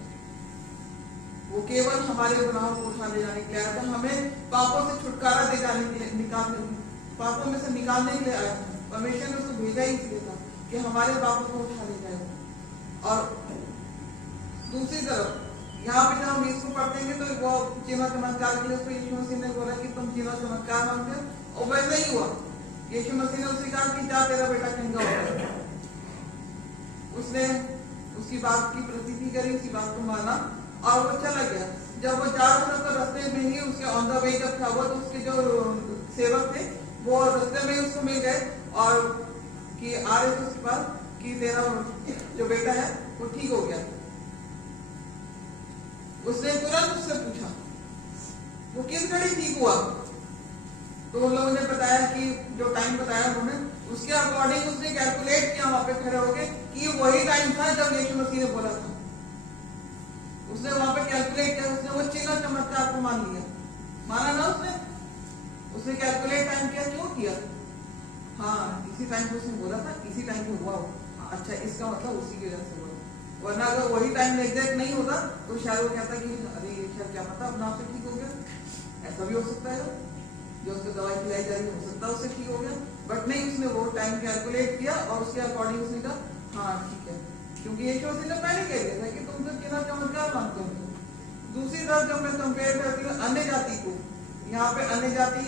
वो केवल हमारे गुनाहों को उठा ले जाने के लिए आया था, हमें पापों से छुटकारा दे जाने के लिए, पापों में से निकालने के लिए आया था। परमेश्वर ने उसको भेजा ही इसलिए था कि हमारे पापों को उठा ले जाएगा। और दूसरी तरफ यहाँ पे जब हम इसको पढ़ते हैं तो वो चिन्ह चमत्कार के लिए उसको यीशु मसीह ने बोला कि तुम चिन्ह चमत्कार मांगते हो, और वैसा ही हुआ। यीशु मसीह ने उससे कहा कि जा तेरा बेटा चंगा होगा। उसने उसकी बात की प्रतीति करी, उसकी बात को माना और वो चला गया। जब वो जा रहा था तो रास्ते में ही उसके ऑन द वे जब था वो, तो उसके जो सेवक थे वो रास्ते में उसको मिल गए और कि आ रहे थे उसके पास कि तेरा जो बेटा है वो ठीक हो गया। उसने तुरंत उससे पूछा वो किस घड़ी ठीक हुआ, तो उन लोगों ने बताया कि जो टाइम बताया उन्होंने, उसके अकॉर्डिंग उसने कैलकुलेट किया वहां पे खड़े होके कि वही टाइम था जब यीशु मसीह ने बोला था। उसने वहां पे कैलकुलेट किया, उसने वो चिन्ह चमत्कार को मान लिया, माना ना उसने कैलकुलेट टाइम किया। क्यों किया? हाँ, इसी टाइम पे उसने बोला था, इसी टाइम पे हुआ। अच्छा, इसका मतलब उसी की वजह से हुआ, वरना अगर वही टाइम एग्जैक्ट नहीं होता तो शायद वो कहता कि अरे क्या पता अपना आपसे ठीक हो गया। ऐसा भी हो सकता है, जो उसको दवाई खिलाई जा रही है हो सकता है उससे ठीक हो गया, बट नहीं, उसने वो टाइम कैलकुलेट किया और उसके अकॉर्डिंग उसने कहा हाँ ठीक है, क्योंकि यीशु मसीह ने पहले कह दिया था कि तुम तो चिन्ह चमत्कार मानते हो। दूसरी तरफ जब मैं कंपेयर करती हूँ अन्य जाति को, यहाँ पे अन्य जाति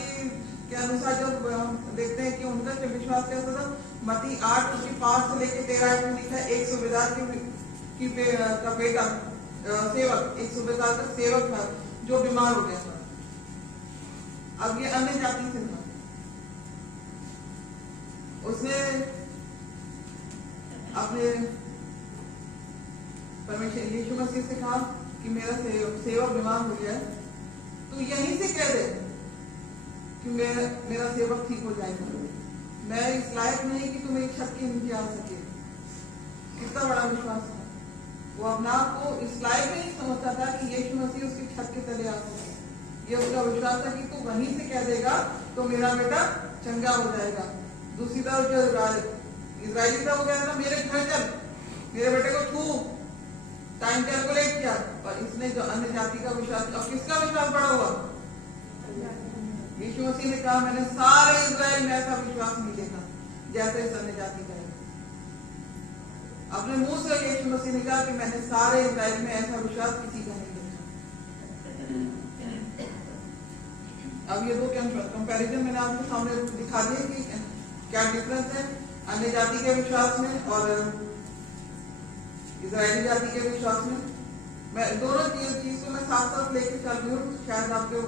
के अनुसार जब हम देखते हैं कि उनका विश्वास कैसा था, मत्ती 8 उसकी 5 से लेकर 13 में लिखा है, एक सूबेदार का बेटा सेवक, एक सूबेदार का सेवक था जो बीमार हो गया था। अब ये अन्य जाति से था, उसने अपने परमेश्वर यीशु मसीह से कहा कि मेरा सेवक बीमार हो गया है, तो यहीं से कह दे कि मेरा सेवक ठीक हो जाएगा। मैं इस लायक नहीं कि तुम एक छत के नीचे आ सके। कितना बड़ा विश्वास था। वो अपने आप को इस लायक नहीं समझता था कि यीशु मसीह उसकी छत के तले आ सके। ये उसका विश्वास था कि तू वहीं से कह देगा तो मेरा बेटा चंगा हो जाएगा। दूसरी तरफ जो इजरायली था वो कहता था मेरे घर चल, मेरे बेटे को छू, टाइम कैलकुलेट किया। पर इसने जो अन्य जाति का विश्वास, अब किसका विश्वास बड़ा हुआ? यीशु मसीह ने कहा मैंने सारे इजराइल में ऐसा विश्वास नहीं देखा जैसे इस अन्य जाति का है। अपने मुंह से यीशु मसीह ने कहा कि मैंने सारे इजराइल में ऐसा विश्वास किसी का नहीं देखा। अब ये दो कंपैरिजन मैंने आपके सामने दिखा दिए कि क्या डिफरेंस है अन्य जाति के विश्वास में और इजरायली जाति के विश्वास में। मैं दोनों चीज को मैं साथ साथ लेके चल रही हूँ, शायद आपको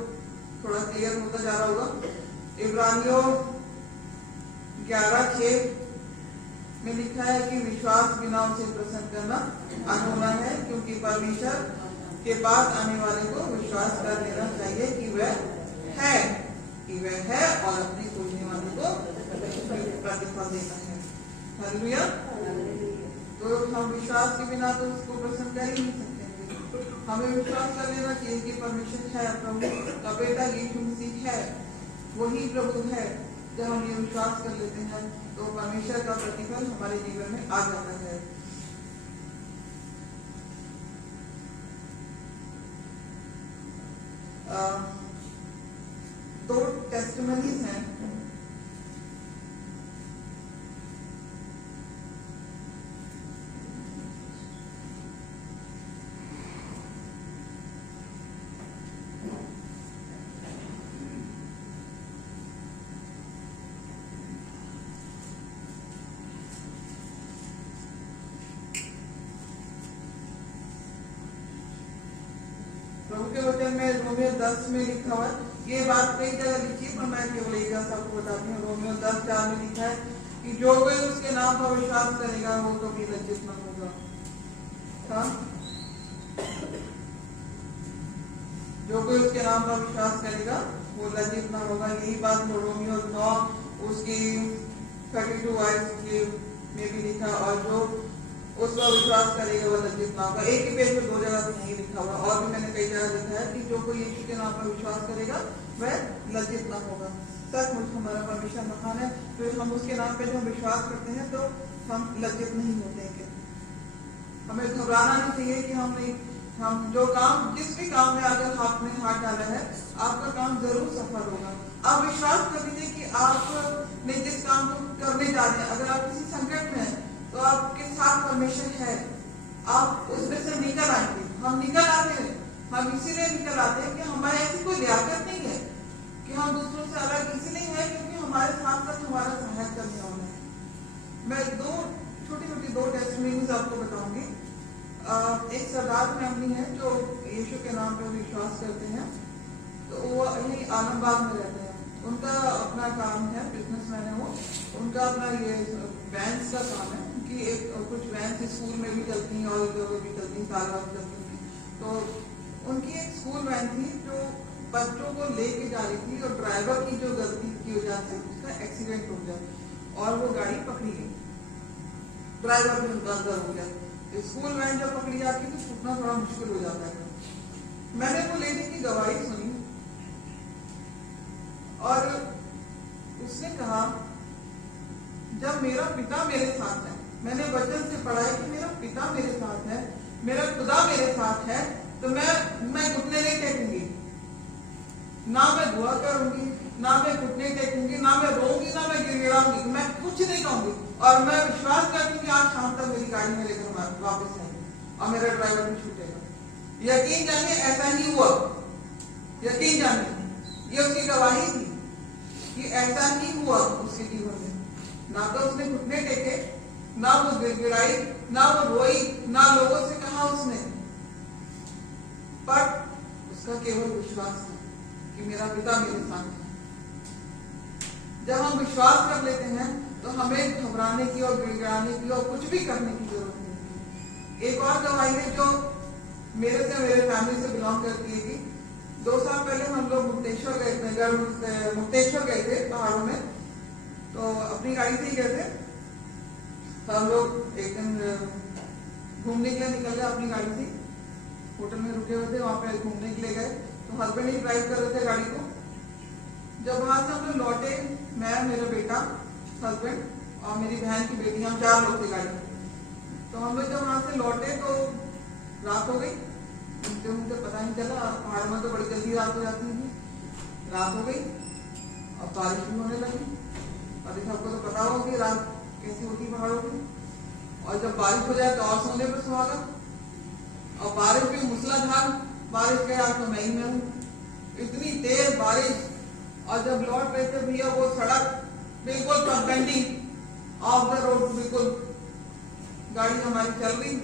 थोड़ा क्लियर होता जा रहा होगा। इब्रानियों 11:6 में लिखा है कि विश्वास बिना उसे प्रसन्न करना अधूरा है, क्योंकि परमेश्वर के पास आने वाले को विश्वास कर लेना चाहिए कि वह है और अपने खोजने वाले को प्रतिफल देता है। हालेलुया। तो हम विश्वास के बिना तो उसको प्रसन्न कर ही नहीं सकते। हमें विश्वास कर लेना चाहिए कि परमेश्वर है, प्रभु का बेटा यीशु मसीह है, वही प्रभु है। जब हम ये विश्वास कर लेते हैं तो परमेश्वर का प्रतिफल हमारे जीवन में आ जाता है। दो टेस्टिमनीज हैं। प्रभु के वचन में रोमियो 10 में लिखा हुआ है। ये बात कई जगह लिखी है, पर मैं केवल एक सबको बताती हूँ। रोमियो 10:4 में लिखा है कि जो कोई उसके नाम पर विश्वास करेगा वो कभी लज्जित न होगा। जो कोई उसके नाम पर विश्वास करेगा वो लज्जित न होगा। यही बात रोमियो 9 उसकी 32 में भी लिखा, और जो उस पर विश्वास करेगा वह लज्जित ना होगा। एक ही पेज में 2 जगह नहीं लिखा हुआ, और भी मैंने कई जगह लिखा है कि जो कोई यीशु के नाम पर विश्वास करेगा वह लज्जित ना होगा। सचमुच हमारा परमेश्वर महान है, तो हम उसके नाम पे जब विश्वास करते हैं तो हम लज्जित नहीं होते हैं। हमें घबराना नहीं चाहिए कि हम जो काम, जिस भी काम में अगर आपने हाथ डाला है, आपका काम जरूर सफल होगा। आप विश्वास कर लीजिए कि आपने जिस काम को करने जा रहे हैं, अगर आप किसी संकट में हैं तो आपके साथ परमेश्वर है, आप उसमें से निकल आएंगे। हम निकल आते हैं, हम इसीलिए निकल आते हैं कि हमारे ऐसी कोई लियाकत नहीं है कि हम दूसरों से अलग इसलिए है क्योंकि हमारे साथ साथ हमारा सहायता करने वाला है। मैं छोटी दो टेस्टिमनीज आपको बताऊंगी। एक सरदार फैमिली है जो यीशु के नाम पर विश्वास करते हैं, तो वो यही आलमबाग में रहते हैं। उनका अपना काम है, बिजनेसमैन है वो। उनका अपना ये वैन्स का काम है कि कुछ वैन्स स्कूल में भी चलती हैं और जगह भी चलती हैं, साल भर चलती हैं। तो उनकी एक स्कूल वैन थी जो बच्चों को लेके जा रही थी, और ड्राइवर की जो गलती की वजह से उसका एक्सीडेंट हो गया और वो गाड़ी पकड़ी गई। ड्राइवर भी उनका अंदर हो गया। स्कूल वैन जब पकड़ी जाती है तो छूटना थोड़ा मुश्किल हो जाता है। मैंने वो लेडी की गवाही सुनी और उसने कहा, जब मेरा पिता मेरे साथ है, मैंने वचन से पढ़ा है कि मेरा पिता मेरे साथ है, मेरा खुदा मेरे साथ है, तो मैं घुटने नहीं टेकूंगी, ना मैं दुआ करूंगी, ना मैं घुटने टेकूंगी, ना मैं रोऊंगी, ना मैं गिड़गिड़ाऊंगी, मैं कुछ नहीं कहूंगी। और मैं विश्वास करती हूँ कि आज शाम तक मेरी गाड़ी मेरे घर वापस आएगी और मेरा ड्राइवर भी छूटेगा। यकीन जानिए ऐसा ही हुआ। यकीन जानिए ये उसकी गवाही थी कि ऐसा ही हुआ उसके जीवन में। ना तो उसने घुटने टेके, ना वो गिड़गिड़ाई, ना वो रोई, ना लोगों से कहा उसने, पर उसका केवल विश्वास था कि मेरा पिता मेरे साथ है। जब हम विश्वास कर लेते हैं तो हमें घबराने की और गिड़गिड़ाने की और कुछ भी करने की जरूरत नहीं। एक और गवाही है जो मेरे फैमिली से बिलोंग करती है कि 2 साल पहले हम लोग मुक्तेश्वर गए थे पहाड़ों में। तो अपनी गाड़ी से ही गए थे। हम लोग एक दिन घूमने के लिए निकल गए अपनी गाड़ी से। होटल में रुके हुए थे, वहां पे घूमने के लिए गए। तो हस्बैंड ही ड्राइव कर रहे थे गाड़ी को। जब वहां से हम लोग लौटे, मैं, मेरा बेटा, हस्बैंड और मेरी बहन की बेटी, हम 4 लोग थे गाड़ी में। तो हम लोग जब वहां से लौटे तो रात हो गई। मुझे पता नहीं चला, पहाड़ में तो बड़ी जल्दी रात हो जाती है। रात हो गई और बारिश भी होने लगी। और सबको तो पता हो कि रात कैसी होती पहाड़ों की। और जब बारिश हो जाए तो और सोने पर सुहागा। और बारिश भी मूसलाधार बारिश के आज तो मई में हूँ, इतनी तेज बारिश। और जब लौट रहे थे भैया, वो सड़क बिल्कुल बेंडिंग ऑफ द रोड, बिल्कुल गाड़ी हमारी चल रही,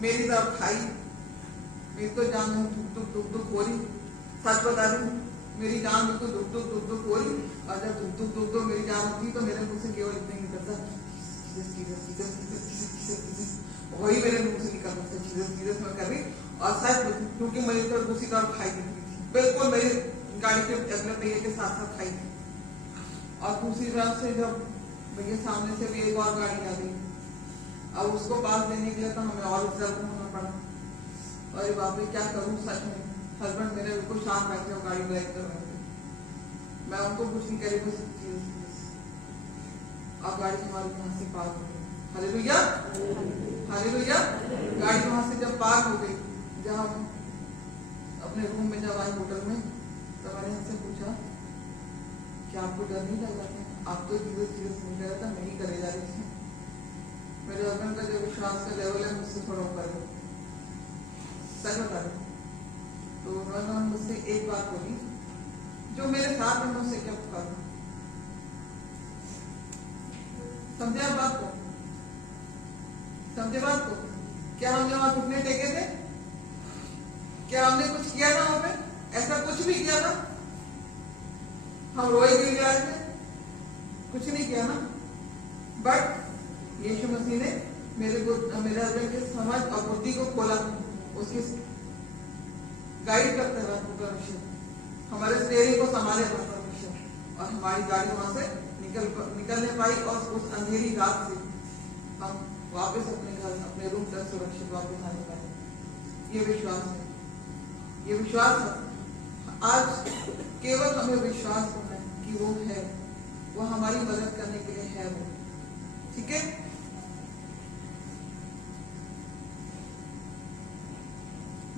मेरी तरफ खाई मेरी तो जान धुक धुक हो रही, सच बता रही हूँ, मेरी जान बिल्कुल धुक धुक हो रही। और जब धुक धुक मेरी जान होती तो मेरे मुंह से केवल इतना ही निकलता, वही मेरे मुंह से निकलता था, सीरियस मैं कर रही। और सच क्योंकि मेरी तो दूसरी तरफ खाई थी, बिल्कुल मेरी गाड़ी के अगले पहिए के साथ साथ खाई थी। और दूसरी तरफ से जब भैया सामने से भी एक और गाड़ी आ गई, अब उसको पास देने के लिए तो हमें और इधर होना पड़ा। अरे बाप रे क्या करूँ, सच में हस्बैंड मेरे बिल्कुल शांत बैठे और गाड़ी ब्रेक कर रहे थे, मैं उनको कुछ नहीं करी, बस अब गाड़ी हमारी वहां से पार हो गई। Hallelujah hallelujah. गाड़ी वहां से जब पार हो गई, जब हम अपने रूम में जब आए होटल में, तो मैंने उनसे पूछा क्या आपको डर नहीं लग रहा था? आप तो सीरियस नहीं कर रहा था, नहीं करे जा रही थी। मेरे हस्बैंड का जो विश्वास का लेवल है मुझसे थोड़ा ऊपर है, सच बता रही। तो उन्होंने मुझसे एक बात बोली, जो मेरे साथ है मुझसे क्या पुकारा? समझे आप बात को? समझे बात को? क्या हमने वहां घुटने टेके थे? क्या हमने कुछ किया था वहां पे? ऐसा कुछ भी किया था? हम रोए गिर गए थे? कुछ नहीं किया ना। बट यीशु मसीह ने मेरे हस्बैंड की समझ और बुद्धि को खोला, उसकी गाइड करते हुए परमेश्वर हमारे स्टीयरिंग को संभाले परमेश्वर, और हमारी गाड़ी वहां से निकलने पाई। और उस अंधेरी रात से हम वापस अपने घर अपने रूम तक सुरक्षित वापस आने पाए। ये विश्वास है, ये विश्वास है। आज केवल हमें विश्वास होना है कि वो है, वो हमारी मदद करने के लिए है वो, ठीक है।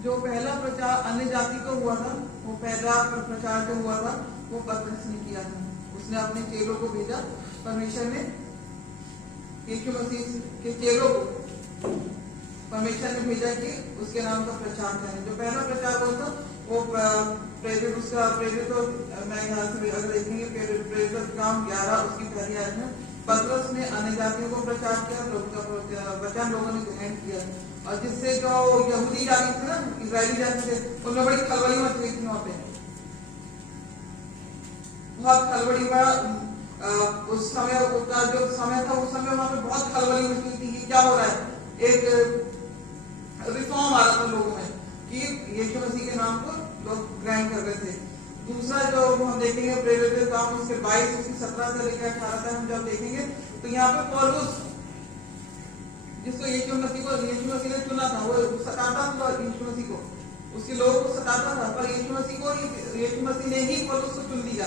जो पहला प्रचार अन्य जाति को हुआ था, वो पहला प्रचार जो हुआ था वो पतरस ने किया था। उसने अपने चेलों को भेजा, परमेश्वर ने यीशु मसीह के चेलों को परमेश्वर ने भेजा कि उसके नाम का प्रचार करें। जो पहला प्रचार हुआ था वो प्रेरित तो मैं यहाँ से अगर देखेंगे प्रेरित काम 11 उसकी पहली आयत में पतरस ने अन्य जातियों को प्रचार किया, लोगों का वचन लोगों ने ग्रहण किया, और जिससे जो यहूदी जाति थे ना, इजरायली जाति थे, उनमें बड़ी खलबली मच गई थी। वहां पे बहुत खलबली हुआ। उस समय का जो समय था, उस समय वहां पे बहुत खलबली मच गई थी। क्या हो रहा है? एक रिफॉर्म आ रहा था लोगों में कि यीशु मसीह के नाम को लोग ग्रहण कर रहे थे। दूसरा जो हम देखेंगे प्रेरित काम उसके 22 उसकी 17 से लेकर 18 तक हम जब देखेंगे तो यहाँ पे पौलुस जिसको यीशु मसीह ने चुना था, वो सताता था यीशु मसीह को, उसके लोगों को सताता था, पर यीशु मसीह ने ही पौलुस को चुन लिया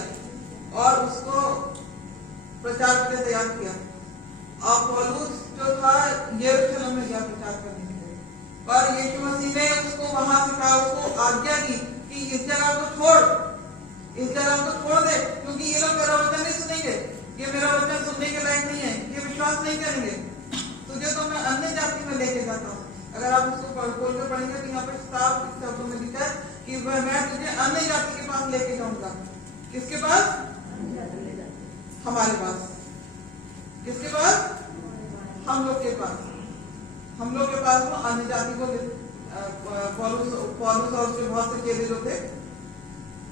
और उसको प्रचार के लिए तैयार किया। और पौलुस जो था यरूशलेम में गया प्रचार करने के लिए, पर यीशु मसीह ने उसको वहां से कहा, उसको आज्ञा दी कि इस जगह को छोड़, इस जगह को छोड़ दे, क्योंकि ये लोग मेरा वचन नहीं सुनेंगे, ये मेरा वचन सुनने के लायक नहीं है, ये विश्वास नहीं करेंगे। तुझे तो मैं अन्य जाति में लेके जाता हूँ। अगर आप उसको खोल कर पढ़ेंगे तो यहाँ पर साफ शब्दों में लिखा है कि मैं तुझे अन्य जाति के पास लेके जाऊंगा। किसके पास? हमारे पास। किसके पास? हम लोग के पास। हम लोग के पास वो अन्य जाति को पौलुस और उसके बहुत से चेले जो थे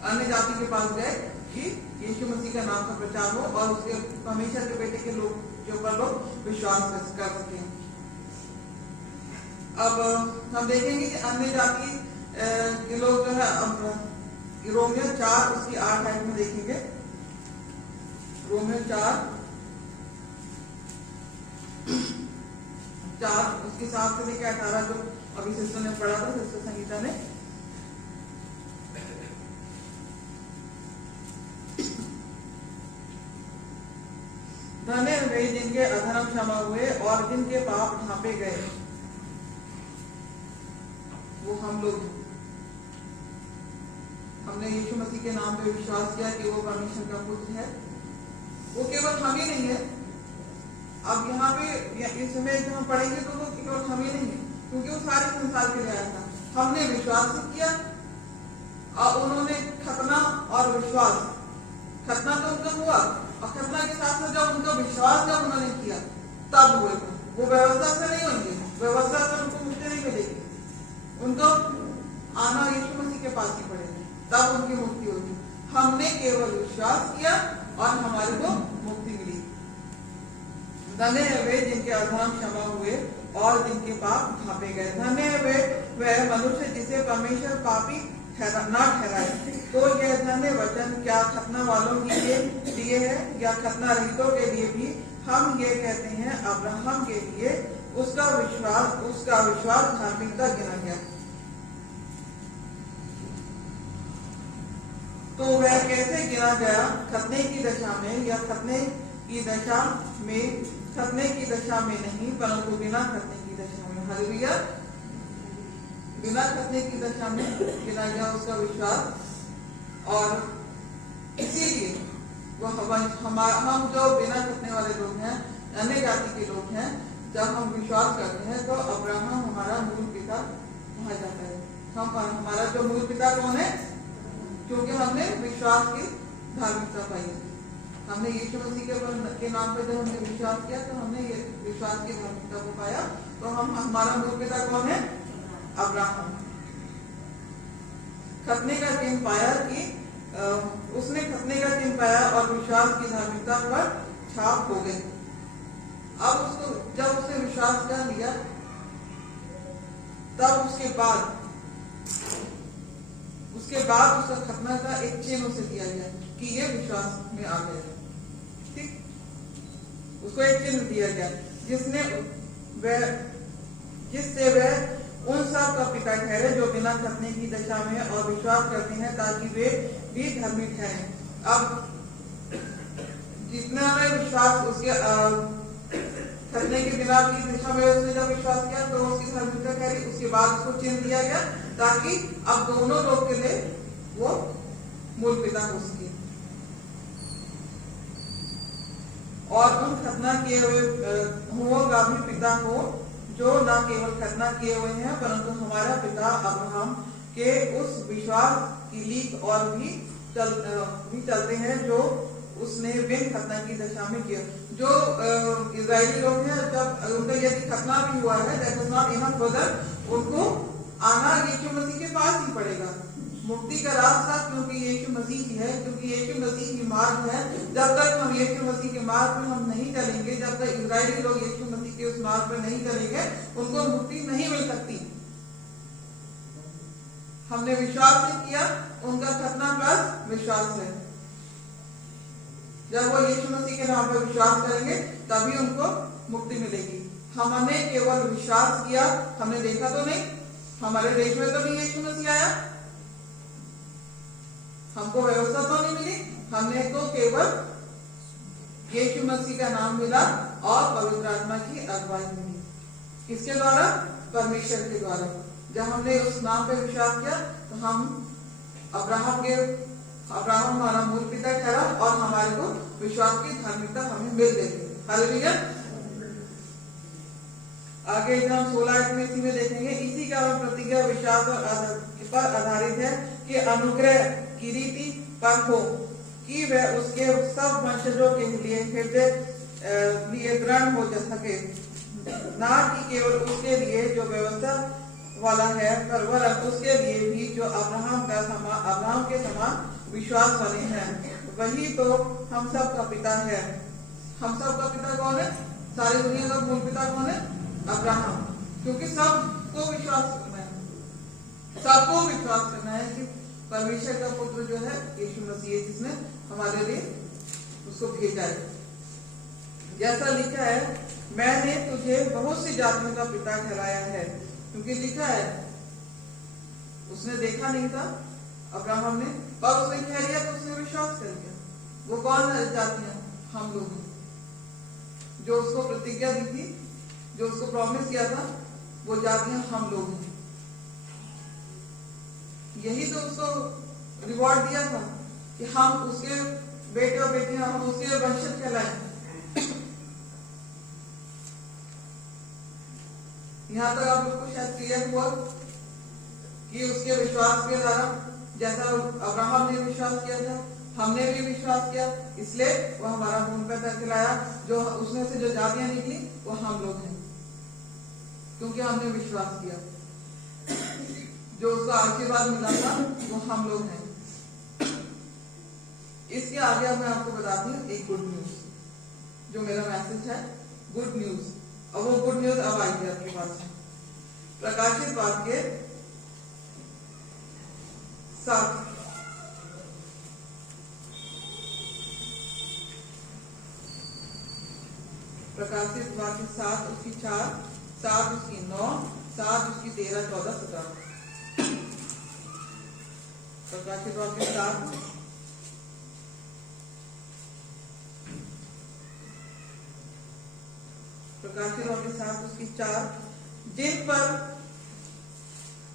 अन्य जाति के पास गए कि यीशु मसीह का नाम का प्रचार हो और उसके परमेश्वर के बेटे के लोग के ऊपर लोग विश्वास कर सके। अब हम देखेंगे कि अन्य जाति के लोग जो है रोमियो 4 उसकी 8 आयत में देखेंगे। रोमियो 4 उसकी 7 से लेकर 18 जो अभी सिस्टर ने पढ़ा था, सिस्टर संगीता ने। धन्य वे जिनके अधर्म क्षमा हुए और जिनके पाप ढांपे गए, वो हम लोग। हमने यीशु मसीह के नाम पे विश्वास किया कि वो परमेश्वर का पुत्र है। वो केवल हम ही नहीं है। अब यहाँ पे इसमें जब हम पढ़ेंगे तो वो केवल हम ही नहीं है, क्योंकि वो सारे संसार के लिए आया था। हमने विश्वास किया और उन्होंने खतना और विश्वास, खतना तो उनका हुआ और खतना के साथ में जब उनका विश्वास जब उन्होंने किया तब हुए। वो व्यवस्था से नहीं होंगे, व्यवस्था से उनको मुक्ति नहीं मिलेगी, उनको आना यीशु मसीह के पास ही पड़ेगा, तब उनकी मुक्ति होगी। हमने केवल विश्वास किया और हमारे को मुक्ति मिली। धन्य है वे जिनके अधर्म क्षमा हुए और जिनके पाप ढांपे गए। धन्य है वे वह मनुष्य जिसे परमेश्वर पापी ना ठहराए। तो यह धन्य वचन क्या खतना वालों के लिए है या खतना रहितों के लिए भी? हम ये कहते हैं अब्राहम के लिए उसका विश्वास धार्मिकता गिना गया। तो वह कैसे गिना गया? खतने की दशा में या खतने की दशा में नहीं, परंतु बिना खतने की दशा में। हालेलुया। बिना खतने की दशा में गिना गया उसका विश्वास। और इसीलिए हम जो बिना खतने वाले लोग हैं, अन्य जाति के लोग हैं, जब हम विश्वास करते हैं तो अब्राहम हमारा मूल पिता कहा जाता है। हमारा जो मूल पिता कौन है? क्योंकि हमने विश्वास की धार्मिकता पाई। हमने यीशु मसीह के नाम पर जब हमने विश्वास किया तो हमने ये विश्वास की धार्मिकता को पाया। तो हमारा मूल पिता कौन है? अब्राहम। खतने का चिन्ह पाया कि उसने खतने का चिन्ह पाया और विश्वास की धार्मिकता पर छाप हो गई। अब उसको जब उसने विश्वास कर लिया, तब उसके बाद उसका खतना का एक चिन्ह उसे दिया गया कि ये विश्वास में आ गया। ठीक, उसको एक चिन्ह दिया गया जिससे वह उन सब का पिता ठहरे जो बिना खतने की दशा में और विश्वास करते हैं, ताकि वे भी धर्मी ठहरे। अब जितना विश्वास उसके खतने के बिना की दशा में उसने जब विश्वास किया तो उसकी धार्मिकता ठहरी। उसके बाद उसको चिन्ह दिया गया ताकि अब दोनों लोग के लिए वो मूल पिता हो सके। और उन खतना किए हुए का भी पिता हो जो न केवल खतना किए हुए हैं, परंतु हमारा पिता अब्राहम के उस विश्वास की लीक और भी चलते हैं जो उसने बिन खतना की दशा में किया। जो इजरायली लोग हैं, जब उनका यदि खतना भी हुआ है, that is not enough for them, उनको आना यीशु मसीह के पास ही पड़ेगा। मुक्ति का रास्ता क्योंकि यीशु मसीह ही है, क्योंकि यीशु मसीह ही मार्ग है। जब तक हम यीशु मसीह के मार्ग पर हम नहीं चलेंगे, जब तक इजरायली लोग यीशु मसीह के उस मार्ग पर नहीं चलेंगे, उनको मुक्ति नहीं मिल सकती। हमने विश्वास नहीं किया, उनका खतना प्लस विश्वास है। जब वो यीशु मसीह के नाम पर विश्वास करेंगे तभी उनको मुक्ति मिलेगी। हमने केवल विश्वास किया, हमने देखा तो नहीं, हमारे देश में तो नहीं यीशु मसीह आया, हमको व्यवस्था तो नहीं मिली, हमने तो केवल यीशु मसीह का नाम मिला और पवित्र आत्मा की अगुवाई मिली। किसके द्वारा? परमेश्वर के द्वारा। जब हमने उस नाम पे विश्वास किया तो हम अब्राहम हमारा मूल पिता ठहरा और हमारे को विश्वास की धार्मिकता हमें मिल गई। हालेलुया। आगे हम 16 में इसी में देखेंगे। इसी का प्रतिज्ञा विश्वास पर आधारित है कि अनुग्रह की रीति पर हो कि वह उसके सब वंशजों के लिए दृढ़ हो सके, ना कि केवल उसके लिए जो व्यवस्था वाला है, पर वरन उसके लिए भी जो अब्राहम के समान विश्वास वाले हैं। वही तो हम सब का पिता है। हम सब का पिता कौन है? सारी दुनिया का मूल पिता कौन है? अब्राहम। क्योंकि सबको विश्वास करना है कि परमेश्वर का पुत्र जो है यीशु मसीह है, जिसने हमारे लिए उसको भेजा है। जैसा लिखा है, मैंने तुझे बहुत सी जातियों का पिता ठहराया है। क्योंकि लिखा है, उसने देखा नहीं था अब्राहम ने, पर उसने कह दिया तो उसने विश्वास कर लिया। वो कौन जातियां? हम लोग, जो उसको प्रतिज्ञा दी थी, जो उसको प्रॉमिस किया था, वो जातियां हम लोग हैं। यही तो उसको रिवॉर्ड दिया था कि हम उसके बेटे और बेटियां, हम उसके वंशज कहलाएं। यहाँ तक आप लोग को शायद क्लियर हुआ कि उसके विश्वास के द्वारा, जैसा अब्राहम ने विश्वास किया था, हमने भी विश्वास किया, इसलिए वो हमारा मूल पिता कहलाया। जो उसमें से जो जातियां निकली वो हम लोग हैं, क्योंकि हमने विश्वास किया। जो उसका आशीर्वाद मिला था वो हम लोग हैं। इसके आगे अब मैं आपको बताती हूँ एक गुड न्यूज, जो मेरा मैसेज है गुड न्यूज। और वो गुड न्यूज अब आएगी आपके पास। प्रकाशित वाक्य 7, प्रकाशित वाक्य 7 उसकी 4, 7 उसकी 9, 7 उसकी 13, 14, 17। प्रकाशित वाक्य 7, प्रकाशित वाक्य 7 उसकी 4, जिन पर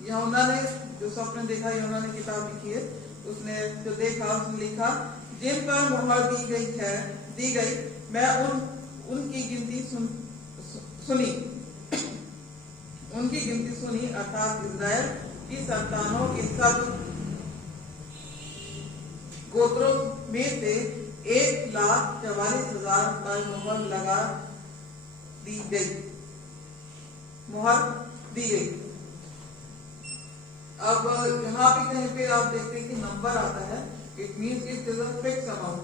यूहन्ना ने जो स्वप्न देखा, यूहन्ना ने किताब लिखी है, उसने जो देखा उसने लिखा, जिन पर मोहर दी गई मैं उनकी गिनती सुनी, उनकी गिनती सुनी, अर्थात इस्राएल की संतानों के सब गोत्रों में से 1,44,000 पर मोहर लगा दी गई, मोहर दी गई। अब यहाँ पे कहीं पे आप देखते हैं कि नंबर आता है, it means it is a fix amount,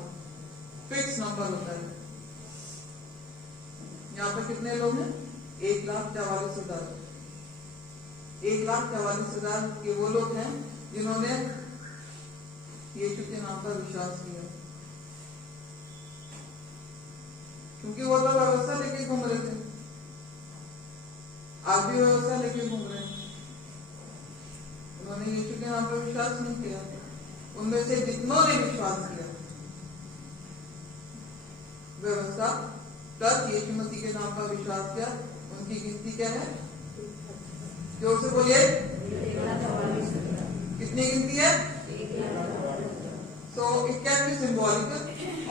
fix number होता है। यहाँ पर कितने लोग हैं? 1,44,000। 1,44,000 के वो लोग हैं जिन्होंने यीशु के नाम पर विश्वास किया, क्योंकि वो तो व्यवस्था लेके घूम रहे थे, आज भी व्यवस्था लेके घूम रहे हैं। उन्होंने यीशु के नाम पर विश्वास नहीं किया। उनमें से जितनों ने विश्वास किया, व्यवस्था प्लस यीशु मसीह के नाम पर विश्वास किया, उनकी गिनती क्या है? जोर से बोलिए, कितनी गिनती है? So it can be symbolical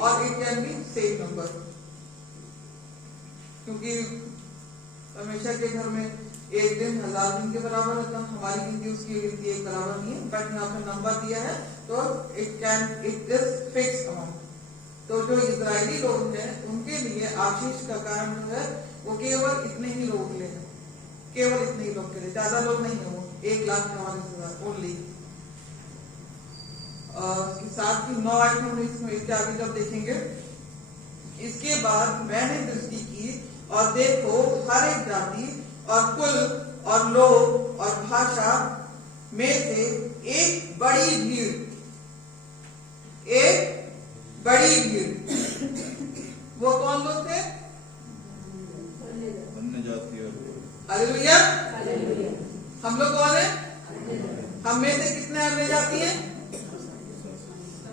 और it can be same number, क्योंकि परमेश्वर के घर में एक दिन 1000 दिन के बराबर होता है। हमारी गिनती उसकी गिनती एक बराबर नहीं है, बट यहाँ पे नंबर दिया है तो इट इज फिक्स अमाउंट। तो जो इजरायली लोग हैं उनके लिए आशीष का कारण जो है वो केवल इतने ही लोग के लिए है, केवल इतने ही लोग के लिए, ज्यादा लोग नहीं है। वो 1,44,000 ओनली। साथ ही 9 आयत हम इसके आगे जब देखेंगे, इसके बाद मैंने दृष्टि की और देखो हर एक जाति और कुल और लोग और भाषा में से एक बड़ी भीड़, एक बड़ी भीड़। वो कौन लोग थे? अन्य जाति और हालेलुया। हम लोग कौन है? हम में से कितने अन्य जाति हैं?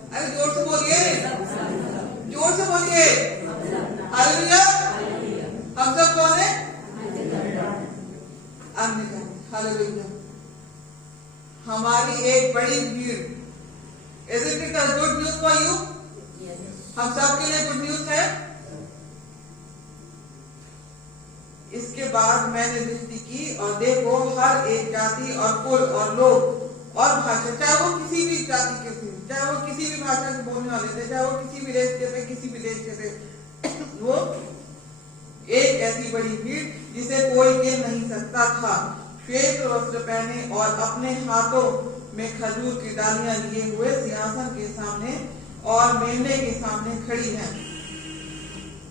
अरे जोर से बोलिए, जोर से बोलिए, हालेलुया। हम सब कौन है? अन्य जाति, हालेलुया। हमारी एक बड़ी भीड़। Isn't it a good news for you? हम सब के लिए गुड न्यूज है। इसके बाद मैंने दृष्टि की और देखो हर एक जाति और कुल और लोग और भाषा, चाहे वो किसी भी जाति के थे, चाहे वो किसी भी भाषा के बोलने वाले थे, चाहे वो किसी भी देश के थे, किसी भी देश के थे, वो एक ऐसी बड़ी भीड़ जिसे कोई गिन नहीं सकता था, श्वेत वस्त्र पहने और अपने हाथों में खजूर की डालियां लिए हुए सिंहासन के सामने और मेमने के सामने खड़ी हैं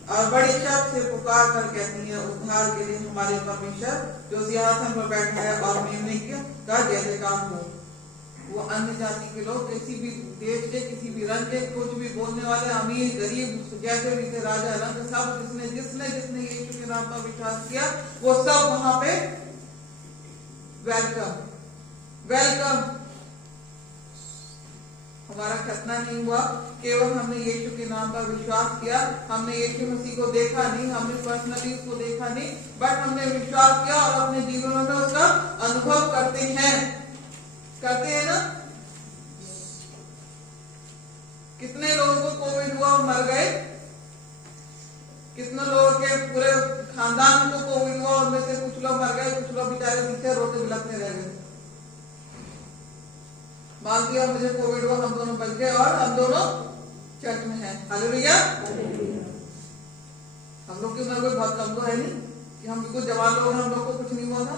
और बड़ी शब्द से पुकार कर कहती है, उद्धार के लिए हमारे परमेश्वर जो सिंहासन पर बैठा है और मेमने का जय जयकार हो। वो अन्य जाति के लोग, किसी भी देश के, किसी भी रंग के, कुछ भी बोलने वाले, अमीर गरीब, जैसे भी थे, राजा रंग, सब जिसने जिसने यीशु के नाम पर विश्वास किया वो सब वहां पे वेलकम, वेलकम। हमारा खतना नहीं हुआ, केवल हमने यीशु के नाम पर विश्वास किया, हमने यीशु मसीह को देखा नहीं, हमने पर्सनली उसको देखा नहीं, बट हमने विश्वास किया और अपने जीवन में उसका अनुभव करते हैं ना। कितने लोगों को कोविड हुआ और मर गए? कितने लोगों के पूरे खानदान को कोविड हुआ, उनमें से कुछ लोग मर गए, कुछ लोग बेचारे पीछे रोते बिलखते रह गए। मान लिया मुझे कोविड हुआ, हम दोनों बच गए और हम दोनों चर्च में हैं। हालेलुया। हम लोग की उम्र कोई बहुत कम तो है नहीं कि हम बिल्कुल जवान लोग हैं, हम लोग को कुछ नहीं हुआ था।